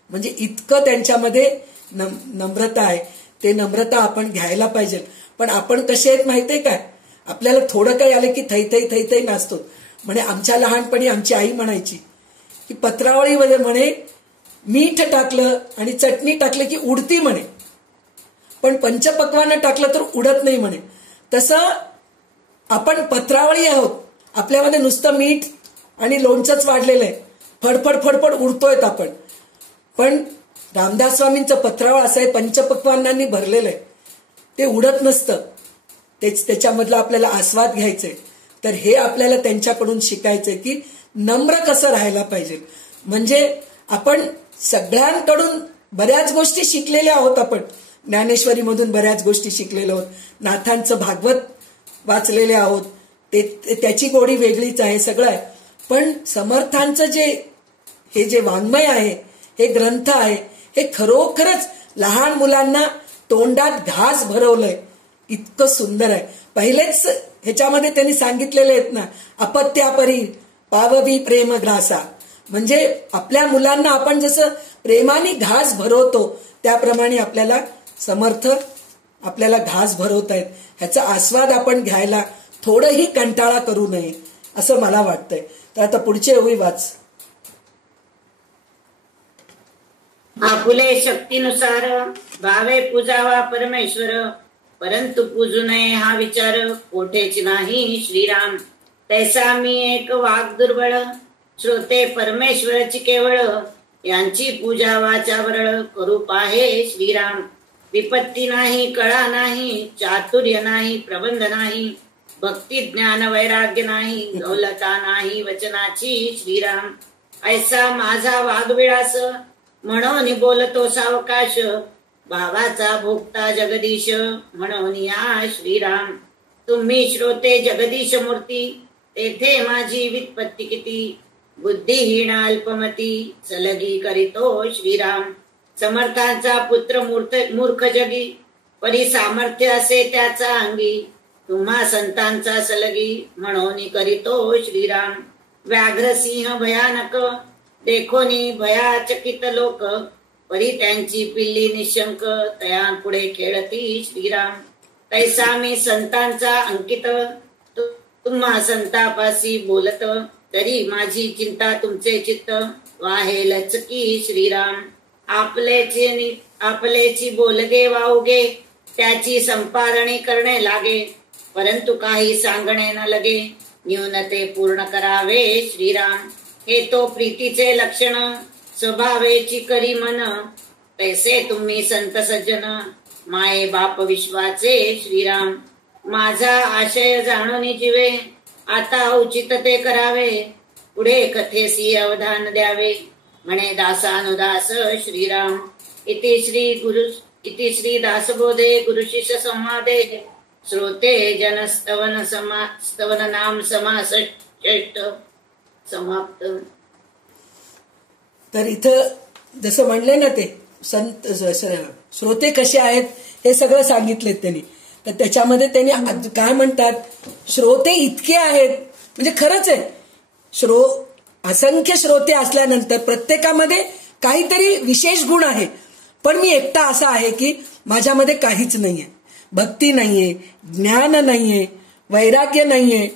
म्हणजे इतकं त्यांच्यामध्ये नम्रता आहे. ते नम्रता आपण घ्यायला पाहिजे. पण आपण कसे आहेत माहितीये काय, आपल्याला थोडं काही आलं की थैथई नाचतो. म्हणे आमच्या लहानपणी आमची आई म्हणायची की पत्रावळीमध्ये म्हणे मीठ टाकलं आणि चटणी टाकलं की उडती म्हणे, पण पंचपक्वान्न टाकलं तर उडत नाही म्हणे. तसं आपण पत्रावळी आहोत, आपल्यामध्ये नुसतं मीठ आणि लोणचंच वाढलेलं आहे, फडफड उडतोय आपण. पण रामदास स्वामींचं पत्रावळ असं आहे, पंचपक्वान्नांनी भरलेलं आहे, ते उडत नसतं. त्याच्यामधला आपल्याला आस्वाद घ्यायचंय. तर हे आपल्याला त्यांच्याकडून शिकायचंय की नम्र कसं राहायला पाहिजे. म्हणजे आपण सगळ्यांकडून बऱ्याच गोष्टी शिकलेल्या आहोत. आपण ज्ञानेश्वरीमधून बऱ्याच गोष्टी शिकलेलो आहोत, नाथांचं भागवत वाचलेले आहोत, त्याची गोडी वेगळीच आहे, सगळं आहे. पण समर्थांचं हे जे वाङ्मय आहे, हे ग्रंथ आहे, हे खरोखरच लहान मुलांना तोंडात घास भरवलंय, इतकं सुंदर आहे. पहिलेच ह्याच्यामध्ये त्यांनी सांगितलेले आहेत ना, अपत्यापरी पाववी प्रेम ग्रासा, म्हणजे आपल्या मुलांना आपण जसं प्रेमाने घास भरवतो त्याप्रमाणे आपल्याला समर्थ आपल्याला घास भरवत आहेत. ह्याचा आस्वाद आपण घ्यायला थोडंही कंटाळा करू नये असं मला वाटतंय. तर आता पुढचे ओवी वाच. आपुले शक्तीनुसार भावे पूजावा परमेश्वर, परंतु पूजू नये हा विचार कोठेच नाही श्रीराम. तैसा मी एक वाघ दुर्बळ, श्रोते परमेश्वराची केवळ, यांची पूजा वाचा वरळ करू पाहे श्रीराम. विपत्ती नाही, कळा नाही, चातुर्य नाही, प्रबंध नाही, भक्ती ज्ञान वैराग्य नाही, दौलता नाही वचनाची श्रीराम. ऐसा माझा वाघविळास, म्हणून बोलतो सावकाश, भावाचा भोगता जगदीश, म्हणून या श्रीराम. तुम्ही श्रोते जगदीश मूर्ती, तेथे माझी वित्पत्ती किती, बुद्धिहीन अल्पमती, सलगी करीतो श्रीराम. समर्थांचा पुत्र मूर्ख जगी, परी सामर्थ्य असे त्याचा अंगी, तुम्हा संतांचा सलगी, म्हणून करीतो श्रीराम. व्याघ्र सिंह भयानक, देखोनी भयाचकित लोक, परी त्यांची पिल्ली निशंक, तया पुढे खेळती श्रीराम. तैसा मी संतांचा अंकित, तुम्हा संतापासी बोलत, तरी माझी चिंता तुमचे चित्त, वाहे लचकी श्रीराम. आपलेची बोलगे वाऊगे, त्याची संपारणी करणे लागे, परंतु काही सांगणे न लगे, न्यूनते पूर्ण करावे श्रीराम. हे तो प्रीतीचे लक्षण, स्वभावेची करी मन, तैसे तुम्ही संत सज्जन, माये बाप विश्वाचे श्रीराम. माझा आशय जाणून जीवे, आता उचित ते करावे, पुढे कथेसी अवधान द्यावे, म्हणे दासानुदास श्रीराम. इति श्री दासबोधे गुरुशिष्य संवादे, श्रोते जन स्तवन नाम समासष्ट समाप्त. तर इथं जसं म्हणले ना ते संत श्रोते कसे आहेत हे सगळं सांगितलेत त्यांनी. तर त्याच्यामध्ये त्यांनी काय म्हणतात, श्रोते इतके आहेत, म्हणजे खरंच आहे, असंख्य श्रोते असल्यानंतर प्रत्येकामध्ये काहीतरी विशेष गुण आहे. पण मी एकटा असा आहे की माझ्यामध्ये काहीच नाहीये, भक्ती नाहीये, ज्ञान नाहीये, वैराग्य नाहीये,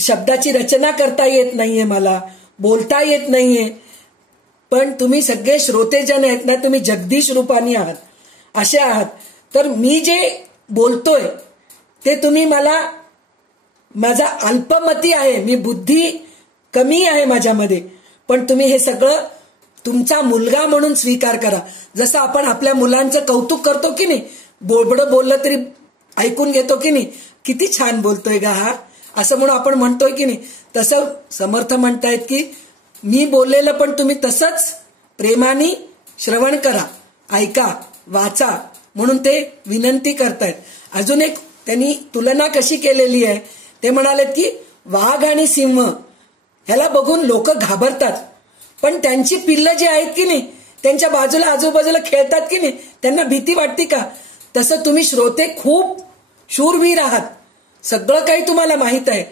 शब्दाची रचना करता येत नाहीये, मला बोलता येत नाहीये. पण तुम्ही सगळे श्रोतेजन आहेत ना, तुम्ही जगदीश रूपानी आहात, असे आहात. तर मी जे बोलतोय ते तुम्ही माझा अल्पमती आहे, मी बुद्धी कमी आहे माझ्यामध्ये, पण तुम्ही हे सगळं तुमचा मुलगा म्हणून स्वीकार करा. जसं आपण आपल्या मुलांचं कौतुक करतो की नाही, बोबडं बोललं तरी ऐकून घेतो की नाही, किती छान बोलतोय गा हा, असं म्हणून आपण म्हणतोय की नाही, तसं समर्थ म्हणतायत की मी बोललेलं पण तुम्ही तसंच प्रेमाने श्रवण करा, ऐका, वाचा, म्हणून ते विनंती करतायत. अजून एक त्यांनी तुलना कशी केलेली आहे, ते म्हणालेत की वाघ आणि सिंह ह्याला बघून लोक घाबरतात, पण त्यांची पिल्लं जी आहेत की नाही, त्यांच्या बाजूला आजूबाजूला खेळतात की नाही, त्यांना भीती वाटते का? तसं तुम्ही श्रोते खूप शूरवीर आहात, सगळं काही तुम्हाला माहित आहे,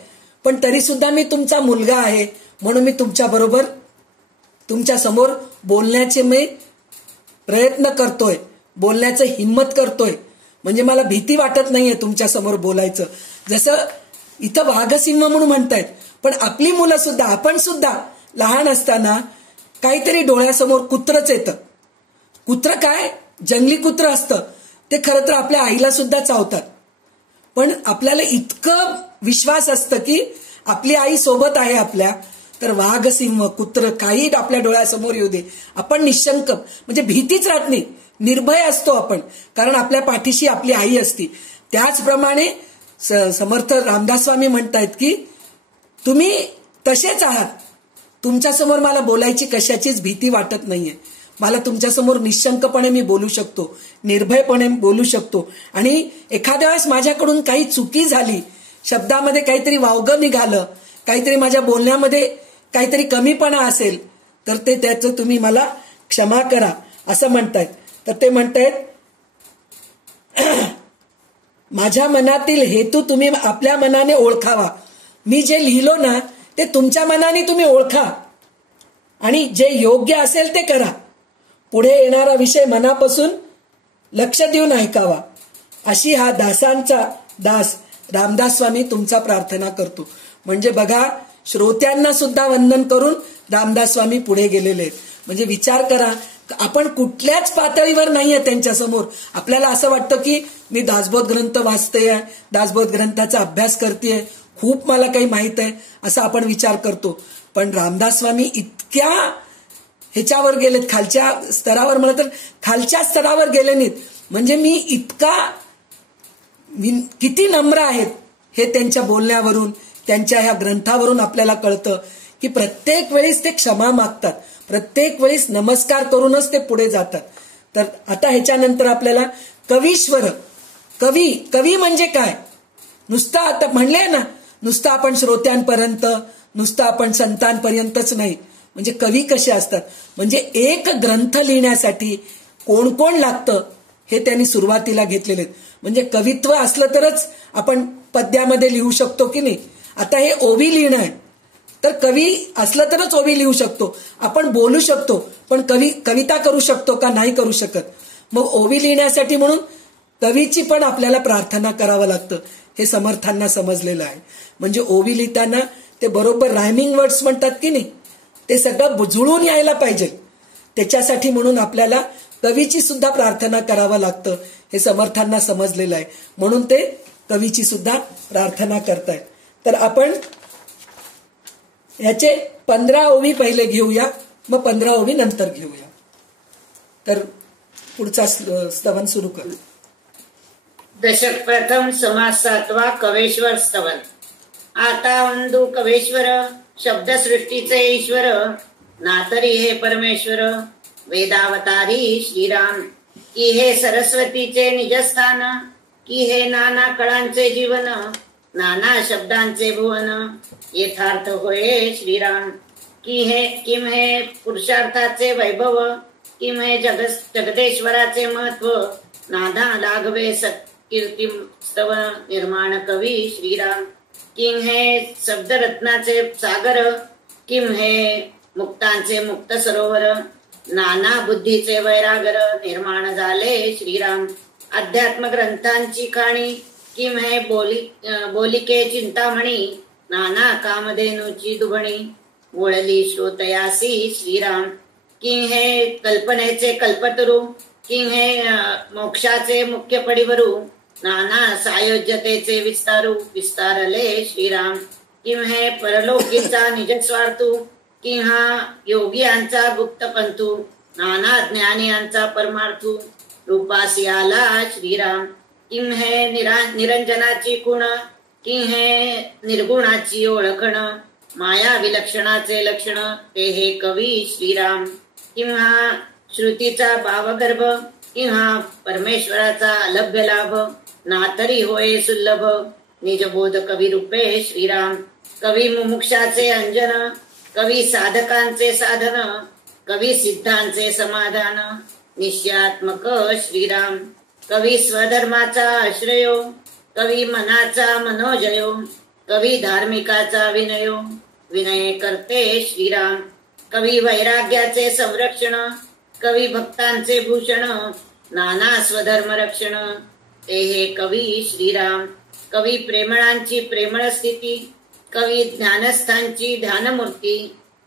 पण तरी सुद्धा मी तुमचा मुलगा आहे, म्हणून मी तुमच्या बरोबर तुमच्या समोर बोलण्याचे मी प्रयत्न करतोय, बोलण्याचं हिम्मत करतोय, म्हणजे मला भीती वाटत नाहीये तुमच्या समोर बोलायचं. जसं इथं वाघसिंह म्हणून म्हणतायत, पण आपली मुलं सुद्धा, आपण सुद्धा लहान असताना काहीतरी डोळ्यासमोर कुत्रच येतं. कुत्र काय, जंगली कुत्र असतं, ते खरं तर आपल्या आईला सुद्धा चावतात, पण आपल्याला इतकं विश्वास असतं की आपली आई सोबत आहे आपल्या, तर वाघ सिंह कुत्र काही आपल्या डोळ्यासमोर येऊ दे, आपण निशंक, म्हणजे भीतीच राहत नाही, निर्भय असतो आपण, कारण आपल्या पाठीशी आपली आई असती. त्याचप्रमाणे समर्थ रामदास स्वामी म्हणतायत की तुम्ही तसेच आहात, तुमच्यासमोर मला बोलायची कशाचीच भीती वाटत नाहीये, मला तुमच्यासमोर निशंकपणे मी बोलू शकतो, निर्भयपणे बोलू शकतो. आणि एखाद्या वेळेस माझ्याकडून काही चुकी झाली, शब्दामध्ये काहीतरी वावगं निघालं, काहीतरी माझ्या बोलण्यामध्ये काहीतरी कमीपणा असेल तर ते त्याचं तुम्ही मला क्षमा करा असं म्हणतायत. तर ते म्हणतायत माझ्या मनातील हेतू तुम्ही आपल्या मनाने ओळखावा. मी जे लिहिलो ना ते तुमच्या मनाने तुम्ही ओळखा आणि जे योग्य असेल ते करा. पुढे येणारा विषय मनापासून लक्ष देऊन ऐकावा. अशी हा दासांचा दास रामदास स्वामी तुमचा प्रार्थना करतो. म्हणजे बघा, श्रोत्यांना सुद्धा वंदन करून रामदास स्वामी पुढे गेलेले आहेत. म्हणजे विचार करा, आपण कुठल्याच पातळीवर नाहीये त्यांच्या समोर. आपल्याला असं वाटतं की मी दासबोध ग्रंथ वाचतेय, दासबोध ग्रंथाचा अभ्यास करतेय, खूप मला काही माहित आहे असा आपण विचार करतो. पण रामदास स्वामी इतक्या ह्याच्यावर गेलेत, खालच्या स्तरावर, म्हणलं तर खालच्या स्तरावर गेले नाहीत. म्हणजे मी इतका किती नम्र आहेत हे त्यांच्या बोलण्यावरून, त्यांच्या ह्या ग्रंथावरून आपल्याला कळतं की प्रत्येक वेळेस ते क्षमा मागतात, प्रत्येक वेळेस नमस्कार करूनच ते पुढे जातात. तर आता ह्याच्यानंतर आपल्याला कवीश्वर, कवी म्हणजे काय, नुसतं आता म्हणले ना, नुसतं आपण श्रोत्यांपर्यंत, नुसतं आपण संतांपर्यंतच नाही. म्हणजे कवी कसे असतात, म्हणजे एक ग्रंथ लिहिण्यासाठी कोण कोण लागतं हे त्यांनी सुरुवातीला घेतलेले आहेत. म्हणजे कवित्व असलं तरच आपण पद्यामध्ये लिहू शकतो की नाही. आता हे ओवी लिहिणं आहे, तर कवी असलं तरच ओवी लिहू शकतो. आपण बोलू शकतो, पण कविता करू शकतो का, नाही करू शकत. मग ओवी लिहिण्यासाठी म्हणून कवीची पण आपल्याला प्रार्थना करावं लागतं. हे समर्थांना समजलेलं आहे. म्हणजे ओवी लिहिताना ते बरोबर रायमिंग वर्ड्स म्हणतात की नाही, ते सगळं जुळून यायला पाहिजे. त्याच्यासाठी म्हणून आपल्याला कवीची सुद्धा प्रार्थना करावं लागतं. हे समर्थांना समजलेलं आहे, म्हणून ते कवीची सुद्धा प्रार्थना करतायत. तर आपण याचे 15 ओवी पहिले घेऊया, मग 15 ओवी नंतर घेऊया. तर पुढचा स्तवन सुरू करू. दशक प्रथम समास 7वा कवेश्वर स्तवन. आता वंदू कवेश्वर, शब्दसृष्टीचे ईश्वर, नातरी हे परमेश्वर, वेदावतारी श्रीराम. की हे सरस्वतीचे निजस्थान, की हे नाना कळांचे जीवन, नाना शब्दांचे भुवन, यथार्थ होय श्रीराम. किम हे पुरुषार्थाचे वैभव, किम हे जगदेश्वराचे महत्व, नाना लाघवे कीर्ती स्तव निर्माण कवी श्रीराम. किम हे शब्दरत्नाचे सागर, किम हे मुक्तांचे मुक्त सरोवर, नाना बुद्धीचे वैरागर निर्माण झाले श्रीराम. अध्यात्म ग्रंथांची खाणी, किम हे बोलिके चिंतामणी, नाना कामधेनूची दुभणी, वळली श्रोतयासी श्रीराम. किम हे कल्पनेचे कल्पतरू, किम हे मोक्षाचे मुख्य पडिवरू, नाना सायोज्यतेचे विस्तारले श्रीराम. किम हे परलोकीचा निजस्वार्थू, किम हा योगियांचा गुप्त पंथू, नाना ज्ञानियांचा परमार्थू, रूपासी आला श्रीराम. किम हे निरंजनाची खुण, किम हे निर्गुणाची ओळखण, माया विलक्षणाचे लक्षण, ते हे कवी श्रीराम. किम हा श्रुतीचा भावगर्भ, किम हा परमेश्वराचा अलभ्य लाभ, नातरी होय सुलभ, निजबोध कवी रूपे श्रीराम. कवी मुमुक्षाचे अंजन, कवी साधकांचे साधन, कवी सिद्धांचे समाधान, निश्चयात्मक श्रीराम. कवी स्वधर्माचा आश्रयो, कवी मनाचा मनोजयो, कवी धार्मिकाचा विनयो, विनय करते श्रीराम. कवी वैराग्याचे संरक्षण, कवी भक्तांचे भूषण, नाना स्वधर्म रक्षण, ते हे कवी श्रीराम. कवी प्रेमळांची प्रेमळ स्थिती, कवी ज्ञानस्थांची ध्यानमूर्ती,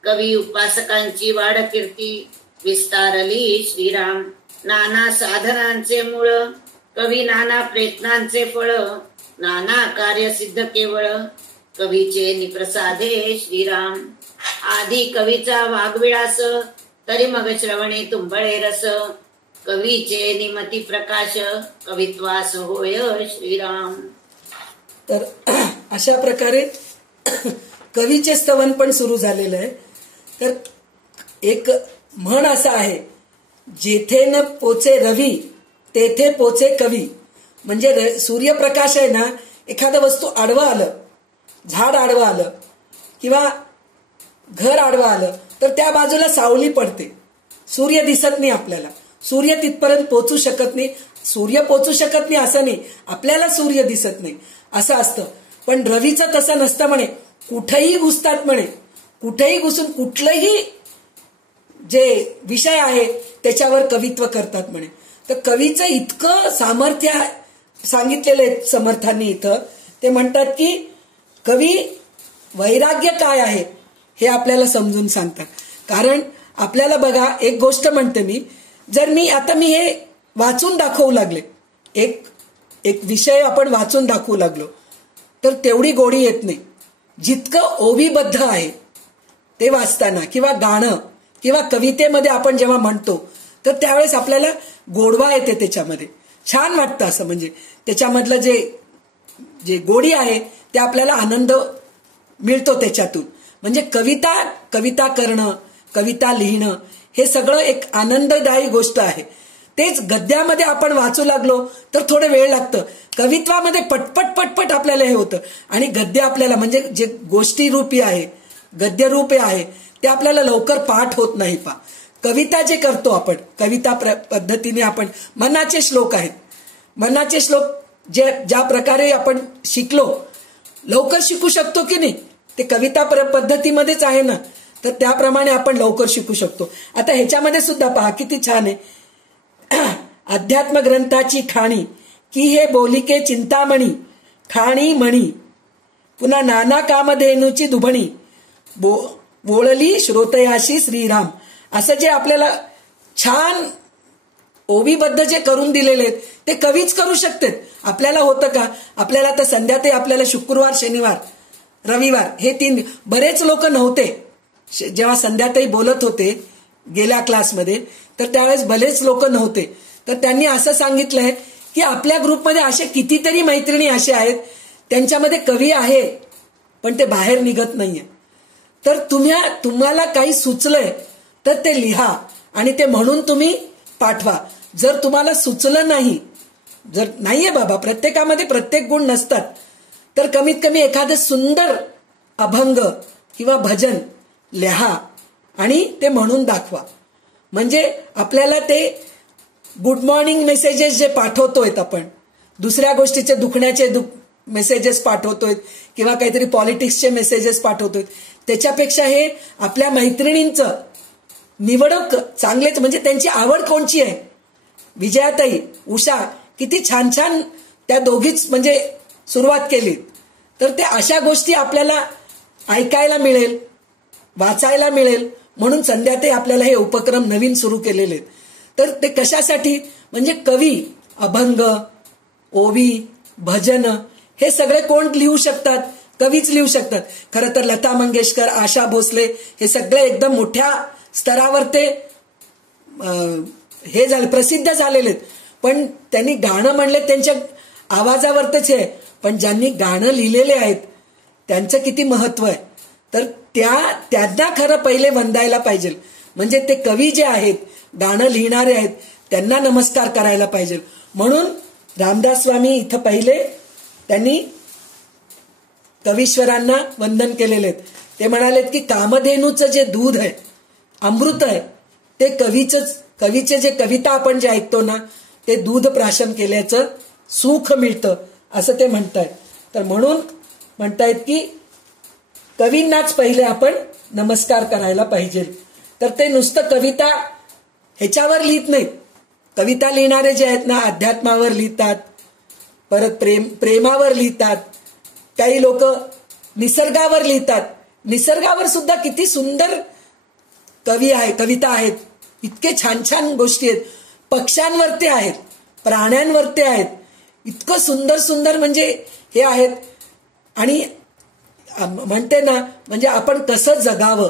कवी उपासकांची वाढ कीर्ती, विस्तारली श्रीराम. नाना साधनांचे मूळ, कवी नाना प्रयत्नांचे फळ, नाना कार्य सिद्ध केवळ, कवीचे निप्रसादे श्रीराम. आधी कवीचा वाग्विळास, तरी मग श्रवणे तुंबळे रस, कवीचे निमती प्रकाश, कवित्वास होय श्रीराम. तर अशा प्रकारे कवीचे स्तवन पण सुरू झालेलं आहे. तर एक म्हण असा आहे, जेथे न पोचे रवी तेथे पोचे कवी. म्हणजे सूर्यप्रकाश आहे ना, एखादं वस्तू आडवं आलं, झाड आडवं आलं किंवा घर आडवा आलं तर त्या बाजूला सावली पडते, सूर्य दिसत नाही आपल्याला, सूर्य तिथपर्यंत पोचू शकत नाही. सूर्य पोचू शकत नाही असं नाही, आपल्याला सूर्य दिसत नाही असं असतं. पण रवीचं तसं नसतं म्हणे, कुठेही घुसतात म्हणे, कुठेही घुसून कुठलंही जे विषय आहे त्याच्यावर कवित्व करतात म्हणे. तर कवीचं इतकं सामर्थ्य सांगितलेलं आहे समर्थांनी इथं. ते म्हणतात की कवी वैराग्य काय आहे हे आपल्याला समजून सांगतात. कारण आपल्याला बघा, एक गोष्ट म्हणते मी, जर मी हे वाचून दाखवू लागले, एक विषय आपण वाचून दाखवू लागलो तर तेवढी गोडी येत नाही. जितकं ओवीबद्ध आहे ते वाचताना किंवा गाणं किंवा कवितेमध्ये आपण जेव्हा म्हणतो तर त्यावेळेस आपल्याला गोडवा येते, त्याच्यामध्ये छान वाटतं. असं म्हणजे त्याच्यामधलं जे गोडी आहे ते आपल्याला आनंद मिळतो त्याच्यातून. म्हणजे कविता करणं, कविता लिहिणं हे सगळं एक आनंददायी गोष्ट आहे. तेच गद्यामध्ये आपण वाचू लागलो तर थोडं वेळ लागतं. कवित्वामध्ये पटपट आपल्याला हे होतं. आणि गद्य आपल्याला म्हणजे जे गोष्टी रूपी आहे, गद्य रूपे आहे, ते आपल्याला लवकर पाठ होत नाही. कविता जे करतो आपण, कविता पद्धतीने आपण, मनाचे श्लोक आहेत, मनाचे श्लोक ज्या प्रकारे आपण शिकलो, लवकर शिकू शकतो की नाही, ते कविता पद्धतीमध्येच आहे ना, तर त्याप्रमाणे आपण लवकर शिकू शकतो. आता ह्याच्यामध्ये सुद्धा पहा किती छान आहे. अध्यात्म ग्रंथाची खाणी की हे बोलिके चिंतामणी, खाणी मणी पुन्हा नाना कामधेनूची दुभणी, बोळली श्रोतयाशी श्रीराम. असं जे आपल्याला छान ओवीबद्ध जे करून दिलेले आहेत ते कवीच करू शकतात. आपल्याला होतं का? आपल्याला तर संध्याते आपल्याला शुक्रवार, शनिवार, रविवार हे 3 बरेच लोक नव्हते. जेव्हा संध्याताई बोलत होते गेल्या क्लासमध्ये तर त्यावेळेस बरेच लोक नव्हते. तर त्यांनी असं सांगितलंय की आपल्या ग्रुपमध्ये असे कितीतरी मैत्रिणी असे आहेत त्यांच्यामध्ये कवी आहे पण ते बाहेर निघत नाहीये. तर तुम्हाला काही सुचलंय तर ते लिहा आणि ते म्हणून तुम्ही पाठवा. जर तुम्हाला सुचलं नाही, जर नाहीये बाबा, प्रत्येकामध्ये प्रत्येक गुण नसतात, तर कमीत कमी एखादं सुंदर अभंग किंवा भजन लिहा आणि ते म्हणून दाखवा. म्हणजे आपल्याला ते गुड मॉर्निंग मेसेजेस जे पाठवतोय आपण, दुसऱ्या गोष्टीचे दुखण्याचे मेसेजेस पाठवतोय किंवा काहीतरी पॉलिटिक्सचे मेसेजेस पाठवतोय, त्याच्यापेक्षा हे आपल्या मैत्रिणींचं निवडक चांगलेच, म्हणजे त्यांची आवड कोणची आहे, विजयाताई, उषा, किती छान छान त्या दोघीच म्हणजे सुरुवात केली. तर ते अशा गोष्टी आपल्याला ऐकायला मिळेल, वाचायला मिळेल, म्हणून संध्याते आपल्याला हे उपक्रम नवीन सुरू केलेले आहेत. तर ते कशासाठी? म्हणजे कवी, अभंग, ओवी, भजन हे सगळे कोण लिहू शकतात? कवीच लिहू शकतात. खरं तर लता मंगेशकर, आशा भोसले हे सगळे एकदम मोठ्या स्तरावर ते हे झाले, प्रसिद्ध झालेले आहेत. पण त्यांनी गाणं म्हणले त्यांच्या आवाजावरच आहे, पण ज्यांनी गाणं लिहिलेले आहेत त्यांचं किती महत्व आहे. तर त्यांना खरं पहिले वंदायला पाहिजे. म्हणजे ते कवी जे आहेत, गाणं लिहिणारे आहेत, त्यांना नमस्कार करायला पाहिजे. म्हणून रामदास स्वामी इथं पहिले त्यांनी कवीश्वरांना वंदन केलेले आहेत. ते म्हणालेत की कामधेनूचं जे दूध आहे, अमृत आहे, ते कवीचे जे कविता आपण जे ऐकतो ना, ते दूध प्राशन केल्याचं सुख मिळतं असं ते म्हणतायत. तर म्हणून म्हणतायत की कवींनाच पहिले आपण नमस्कार करायला पाहिजे. तर ते नुसतं कविता ह्याच्यावर लिहित नाहीत. कविता लिहिणारे जे आहेत ना, अध्यात्मावर लिहितात, परत प्रेमावर लिहितात, काही लोक निसर्गावर लिहितात. निसर्गावर सुद्धा किती सुंदर कविता आहेत, इतके छान छान गोष्टी आहेत. पक्ष्यांवरती आहेत, प्राण्यांवरती आहेत, इतकं सुंदर सुंदर म्हणजे हे आहेत. आणि म्हणते ना, म्हणजे आपण कसं जगावं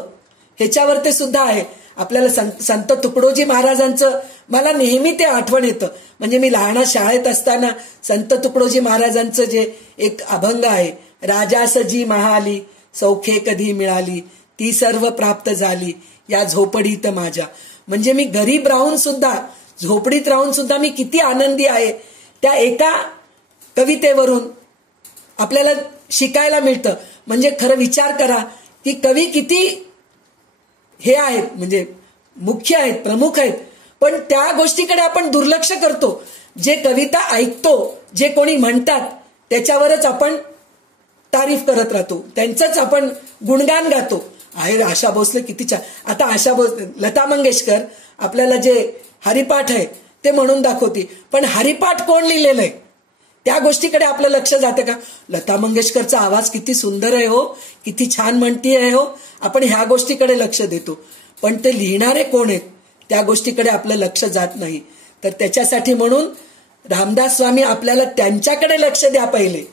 ह्याच्यावर ते सुद्धा आहे. आपल्याला संत तुकडोजी महाराजांचं मला नेहमी ते आठवण येतं. म्हणजे मी लहान शाळेत असताना संत तुकडोजी महाराजांचं जे एक अभंग आहे, राजास जी महाली सौखे कधी मिळाली, ती सर्व प्राप्त झाली या झोपडीत माझ्या. म्हणजे मी गरीब राहून सुद्धा, झोपडीत राहून सुद्धा मी किती आनंदी आहे. त्या एका कवितेवरून आपल्याला शिकायला मिळतं. म्हणजे खरं विचार करा की कवी किती हे आहेत, म्हणजे मुख्य आहेत, प्रमुख आहेत, पण त्या गोष्टीकडे आपण दुर्लक्ष करतो. जे कविता ऐकतो, जे कोणी म्हणतात त्याच्यावरच आपण तारीफ करत राहतो, त्यांचंच आपण गुणगान गातो. आहे आशा भोसले किती छान. आता आशा भोसले, लता मंगेशकर आपल्याला जे हरिपाठ आहे ते म्हणून दाखवते, पण हरिपाठ कोण लिहिलेलं आहे त्या गोष्टीकडे आपलं लक्ष जातं का? लता मंगेशकरचा आवाज किती सुंदर आहे हो, किती छान म्हणती आहे हो, आपण ह्या गोष्टीकडे लक्ष देतो, पण ते लिहिणारे कोण आहेत त्या गोष्टीकडे आपलं लक्ष जात नाही. तर त्याच्यासाठी म्हणून रामदास स्वामी आपल्याला त्यांच्याकडे लक्ष द्या, पहिले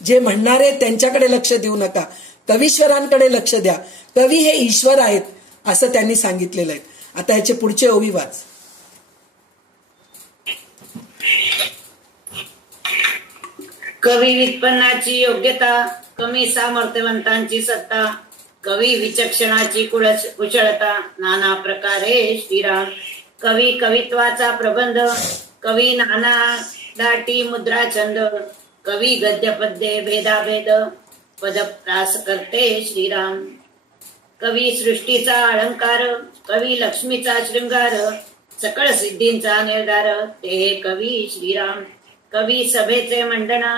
जे म्हणणारे त्यांच्याकडे लक्ष देऊ नका, कवीश्वरांकडे लक्ष द्या. कवी हे ईश्वर आहेत असं त्यांनी सांगितलेलं आहे. आता याचे पुढचे ओवी वाच. कवी व्युत्पन्नाची योग्यता, कमी सामर्थ्यवंतांची सत्ता, कवी विचक्षणाची कुशलता, नाना प्रकारे श्रीराम. कवी कवित्वाचा प्रबंध, कवी नाना दाटी मुद्रा छंद, कवी गद्य पद्ये भेदाभेद, पदप्रास करते श्रीराम. कवी सृष्टीचा अलंकार, कवी लक्ष्मीचा शृंगार, सकळ सिद्धींचा निर्धार, ते हे कवी श्रीराम. कवी सभेचे मंडना,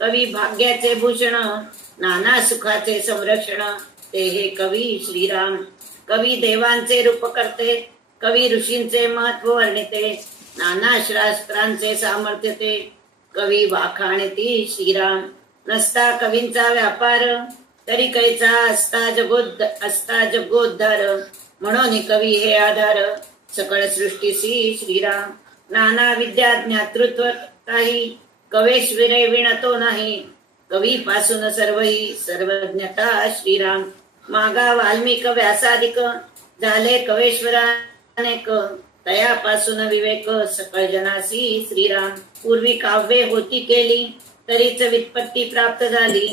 कवी भाग्याचे भूषण, नाना सुखाचे संरक्षण, ते हे कवी श्रीराम. कवी देवांचे रूप करते, कवी ऋषींचे महत्व वर्णिते, नाना शास्त्रांचे सामर्थ्य ते, कवी वाखाणती श्रीराम. नसता कवींचा व्यापार, तरी कैचा असता जगोद्धार, म्हणून कवी हे आधार, सकळ सृष्टीसी श्रीराम. नाना विद्या ज्ञातृत्व काही, कवेश्वरे विणतो नाही, कवी पासून सर्वही सर्वज्ञता श्रीराम. मागा वाल्मिक व्यासादिक, झाले कवेश्वरानेक, तयापासून विवेक सकळ जनासी श्रीराम. पूर्वी काव्ये होती केली, तरीच व्युत्पत्ती प्राप्त झाली,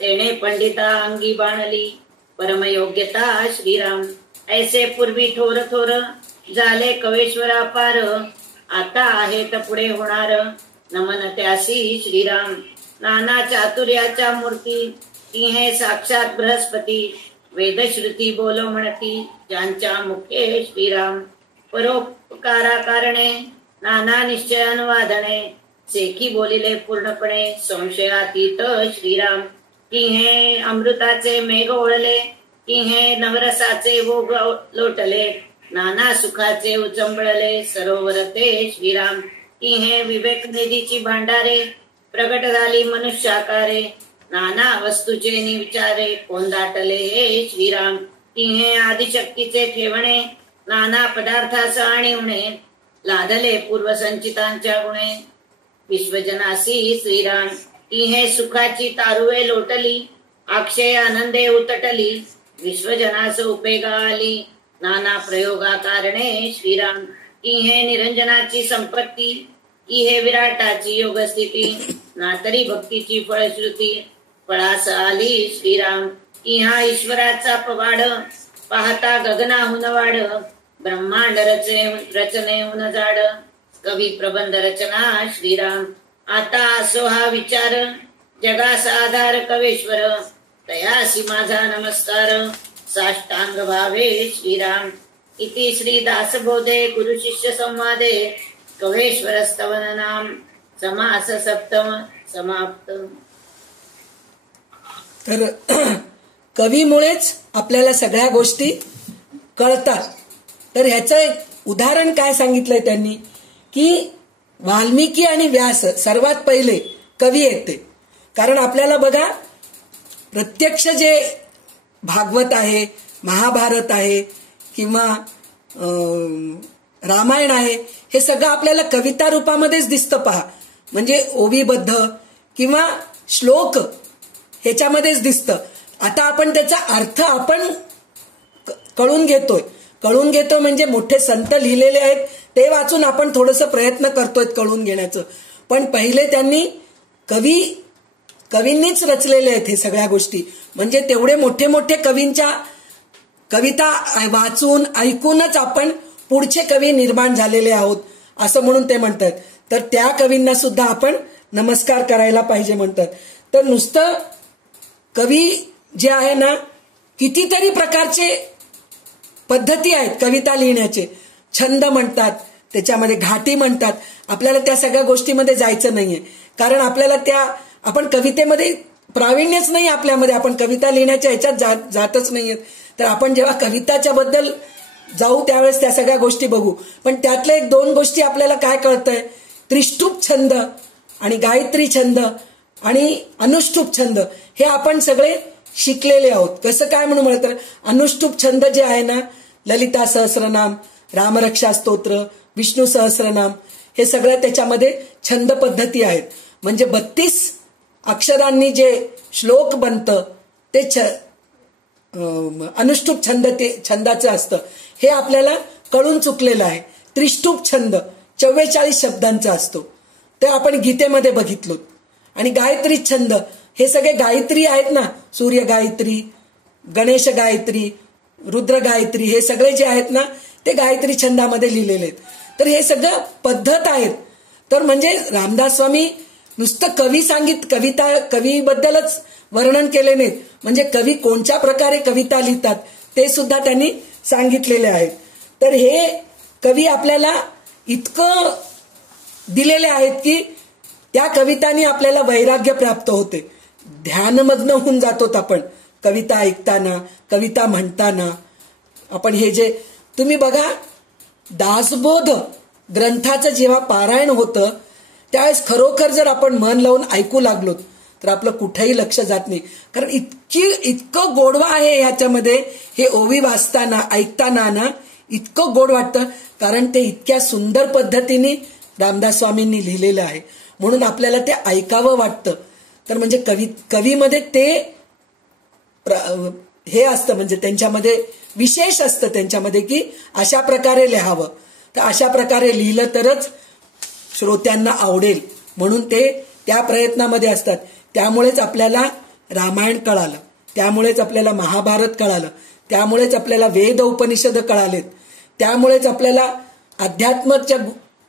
तेणे पंडिता अंगी बाणली, परमयोग्यता श्रीराम. ऐसे पूर्वी थोर थोर, झाले कवेश्वरा पार, आता आहेत पुढे होणार, नमन त्यासी श्रीराम. नाना चातुर्याच्या मूर्ती, ती हे साक्षात बृहस्पती, वेदश्रुती बोल म्हणती, ज्यांच्या मुखे श्रीराम. परोपकारा कारणे, नाना निश्चय अनुवादने, सेखी बोलिले पूर्णपणे, संशयातीत श्रीराम. की हे अमृताचे मेघ ओढले, की हे नवरसाचे भोग लोटले, नाना सुखाचे उचंबळले, सरोवर ते श्रीराम. की हे विवेक निधीची भांडारे, प्रगट झाली मनुष्याकारे, नाना वस्तूचे निविचारे, कोण दाटले हे श्रीराम. की हे आदिशक्तीचे ठेवणे, नाना पदार्थास आणिवणे, लादले पूर्वसंचितांच्या गुणे, विश्वजनासी श्रीराम. की हे सुखाची तारुवे लोटली, अक्षय आनंदे उतटली, विश्वजनास उपेगा आली, नाना प्रयोगा कारणे श्रीराम. की हे निरंजनाची संपत्ती, की हे विराटाची योगस्थिती, नातरी भक्तीची फळश्रुती, फळास आली श्रीराम. की हा ईश्वराचा पवाड, पाहता गगनाहून वाढ, ब्रह्मांड रचनेहून जाड, कवी प्रबंध रचना श्रीराम. आता असो हा विचार, जगास आधार कवेश्वर, तयासी माझा नमस्कार, साष्टांग भावे श्रीराम. इति श्री दासबोधे गुरु शिष्य संवादे, कवेश्वर स्तवन नाम, समास सप्तम समाप्त. तर कवीमुळेच आपल्याला सगळ्या गोष्टी कळतात. तर ह्याचं एक उदाहरण काय सांगितलंय त्यांनी, की वाल्मिकी आणि व्यास सर्वात पहिले कवी आहेत ते. कारण आपल्याला बघा, प्रत्यक्ष जे भागवत आहे, महाभारत आहे किंवा रामायण आहे, हे सगळं आपल्याला कविता रूपामध्येच दिसतं. पहा, म्हणजे ओवीबद्ध किंवा श्लोक ह्याच्यामध्येच दिसतं. आता आपण त्याचा अर्थ आपण कळून घेतोय म्हणजे मोठे संत लिहिलेले आहेत ते वाचून आपण थोडंसं प्रयत्न करतोय कळून घेण्याचं. पण पहिले त्यांनी कवींनीच रचलेले आहेत हे सगळ्या गोष्टी. म्हणजे तेवढे मोठे मोठे कवींच्या कविता वाचून ऐकूनच आपण पुढचे कवी निर्माण झालेले आहोत असं म्हणून ते म्हणतात. तर त्या कवींना सुद्धा आपण नमस्कार करायला पाहिजे म्हणतात. तर नुसतं कवी जे आहे ना, कितीतरी प्रकारचे पद्धती आहेत कविता लिहिण्याचे. छंद म्हणतात, त्याच्यामध्ये घाटी म्हणतात. आपल्याला त्या सगळ्या गोष्टीमध्ये जायचं नाहीये, कारण आपल्याला आपण कवितेमध्ये प्रावीण्यच नाही आपल्यामध्ये. आपण कविता लिहिण्याच्या ह्याच्यात जातच नाहीये. तर आपण जेव्हा कविताच्या बद्दल जाऊ त्यावेळेस त्या सगळ्या गोष्टी बघू. पण त्यातल्या 1-2 गोष्टी आपल्याला काय कळतंय, त्रिष्टुप छंद आणि गायत्री छंद आणि अनुष्टुप छंद हे आपण सगळे शिकलेले आहोत. कसं काय म्हणून म्हणत तर अनुष्टुप छंद जे आहे ना, ललिता सहस्रनाम, रामरक्षा स्तोत्र, विष्णू सहस्रनाम, हे सगळं त्याच्यामध्ये छंद पद्धती आहेत. म्हणजे 32 अक्षरांनी जे श्लोक बनतं ते अनुष्टुप छंदाचं असतं. हे आपल्याला कळून चुकलेलं आहे. त्रिष्टुप छंद 44 शब्दांचा असतो, ते आपण गीतेमध्ये बघितलो. आणि गायत्री छंद हे सगळे गायत्री आहेत ना, सूर्य गायत्री, गणेश गायत्री, रुद्र गायत्री, हे सगळे जे आहेत ना ते गायत्री छंदामध्ये लिहिलेले आहेत. तर हे सगळं पद्धत आहेत. तर म्हणजे रामदास स्वामी नुसतं कवीबद्दलच वर्णन केले नाहीत, म्हणजे कवी कोणत्या प्रकारे कविता लिहितात ते सुद्धा त्यांनी सांगितलेले आहेत. तर हे कवी आपल्याला इतकं दिलेले आहेत की त्या कवितांनी आपल्याला वैराग्य प्राप्त होते. ध्यानमग्न होऊन जातो आपण कविता ऐकताना, कविता म्हणताना. आपण हे जे तुम्ही बघा, दासबोध ग्रंथाचं जेव्हा पारायण होतं त्यावेळेस खरोखर जर आपण मन लावून ऐकू लागलो तर आपलं कुठेही लक्ष जात नाही, कारण इतकं गोडवा आहे ह्याच्यामध्ये. हे ओवी वाचताना ऐकताना ना इतकं गोड वाटतं, कारण ते इतक्या सुंदर पद्धतीने रामदास स्वामींनी लिहिलेलं आहे, म्हणून आपल्याला ते ऐकावं वाटतं. तर म्हणजे कवीमध्ये ते हे असतं, म्हणजे त्यांच्यामध्ये विशेष असतं त्यांच्यामध्ये की अशा प्रकारे लिहावं. तर अशा प्रकारे लिहिलं तरच श्रोत्यांना आवडेल, म्हणून ते त्या प्रयत्नामध्ये असतात. त्यामुळेच आपल्याला रामायण कळालं, त्यामुळेच आपल्याला महाभारत कळालं, त्यामुळेच आपल्याला वेद उपनिषद कळालेत, त्यामुळेच आपल्याला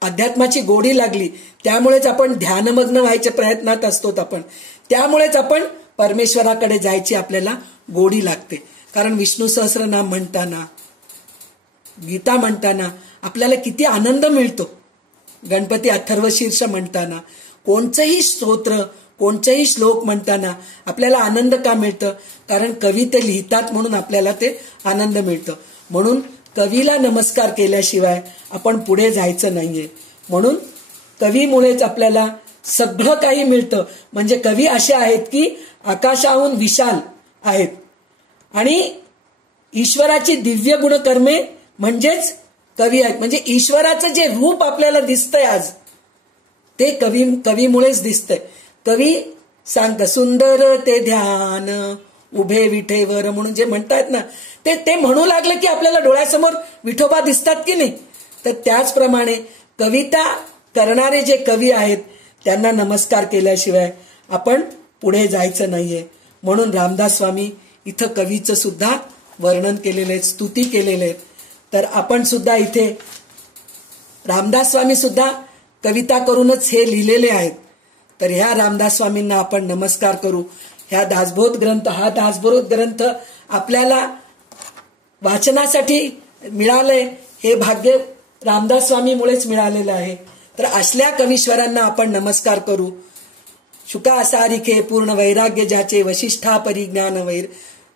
अध्यात्माची गोडी लागली, त्यामुळेच आपण ध्यानमग्न व्हायच्या प्रयत्नात असतो आपण, त्यामुळेच आपण परमेश्वराकडे जायची आपल्याला गोडी लागते. कारण विष्णू सहस्रनाम म्हणताना, गीता म्हणताना आपल्याला किती आनंद मिळतो. गणपती अथर्वशीर्ष म्हणताना, कोणचंही स्तोत्र, कोणचंही श्लोक म्हणताना आपल्याला आनंद का मिळतं, कारण कवी ते लिहितात म्हणून आपल्याला ते आनंद मिळतं. म्हणून कवीला नमस्कार केल्याशिवाय आपण पुढे जायचं नाहीये. म्हणून कवीमुळेच आपल्याला सगळं काही मिळतं. म्हणजे कवी असे आहेत की आकाशाहून विशाल आहेत आणि ईश्वराची दिव्य गुणकर्मे म्हणजेच कवी आहेत. म्हणजे ईश्वराचं जे रूप आपल्याला दिसतंय आज ते कवीमुळेच दिसतंय. कवी सांगतात सुंदर ते ध्यान उभे विठेवर म्हणून जे म्हणतात ना, ते म्हणू लागलं की आपल्याला डोळ्यासमोर विठोबा दिसतात की नाही. तर त्याचप्रमाणे कविता करणारे जे कवी आहेत त्यांना नमस्कार केल्याशिवाय आपण पुढे जायचं नाहीये. म्हणून रामदास स्वामी इथं कवीचं सुद्धा वर्णन केलेलं आहे, स्तुती केलेले आहेत. तर आपण सुद्धा इथे रामदास स्वामी सुद्धा कविता करूनच हे लिहिलेले आहेत. तर ह्या रामदास स्वामींना आपण नमस्कार करू. हा दासबोध ग्रंथ आपल्याला वाचनासाठी मिळालंय, हे भाग्य रामदास स्वामीमुळेच मिळालेलं आहे. तर असल्या कवीश्वरांना आपण नमस्कार करू. शुका सारिखे पूर्ण वैराग्य ज्याचे, वशिष्ठा परिज्ञान वैर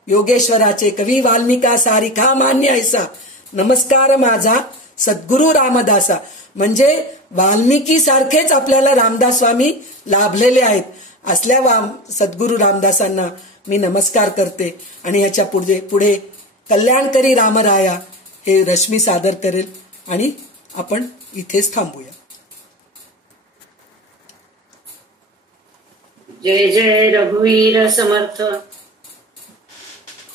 योगेश्वराचे, कवी वाल्मिका सारिखा मान्य ऐसा, नमस्कार माझा सद्गुरु रामदासा. म्हणजे वाल्मिकी सारखेच आपल्याला रामदास स्वामी लाभलेले आहेत. असल्या सद्गुरु रामदासांना मी नमस्कार करते. आणि याच्या पुढे कल्याणकरी रामराया हे रश्मी सादर करेल आणि आपण इथेच थांबूया. जय जय रघुवीर समर्थ.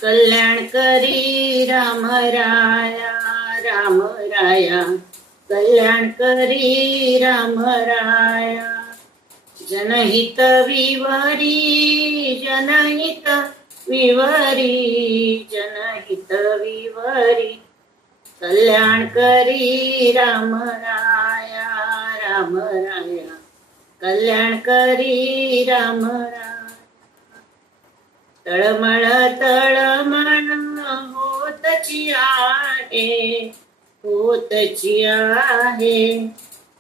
कल्याणकरी रामराया रामराया, कल्याणकरी रामराया. जनहित विवरी जनहित विवरी जनहित विवरी, कल्याणकरी रामराया रामराया, कल्याणकरी रामराया. तळमळ तळमळ होत होतची आहे, होतची आहे.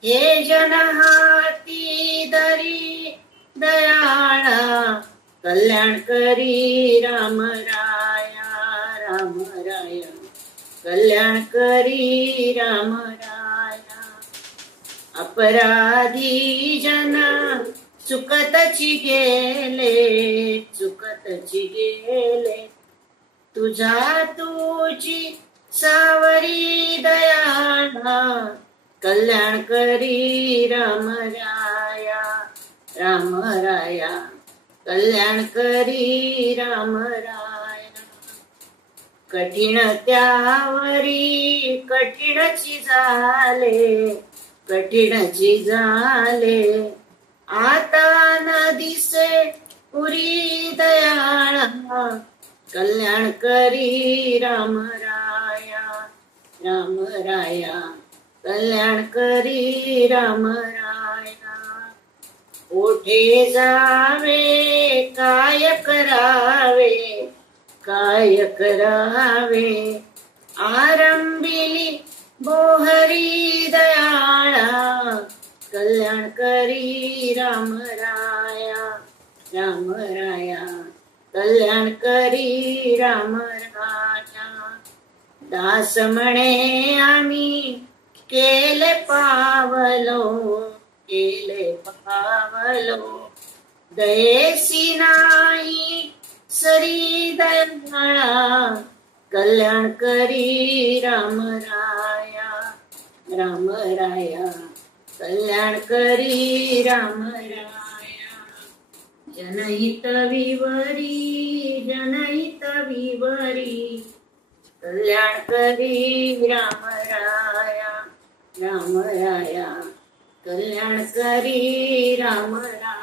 हे जन हाती धरी दयाळा, कल्याण करी राम राया, राम राया, कल्याण करी राम राया. अपराधी जना चुकतची गेले, चुकतची गेले. तुझा तुझी सावरी दयाळा, कल्याण करी राम राया, राम राया, कल्याण करी राम राया. कठीण त्यावरी कठीणची झाले, कठीणची झाले. आता न दिसे पुरी दयाळा, कल्याण करी राम राया, राम राया, कल्याण करी राम राया. कोठे जावे काय करावे, काय करावे. आरंभिली बोहरी दयाळा, कल्याण करी राम राया, राम राया, कल्याण करी राम राया. दास म्हणे आम्ही केले पावलो, केले पावलो. दयेसी नाही सरी दयाळा, कल्याण करी राम राया, राम राया, कल्याण करी राम राया. जनहित विवरी, जनहित विवरी, कल्याण करी राम राया, राम राया, कल्याण करी राम राया.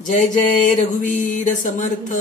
जय जय रघुवीर समर्थ.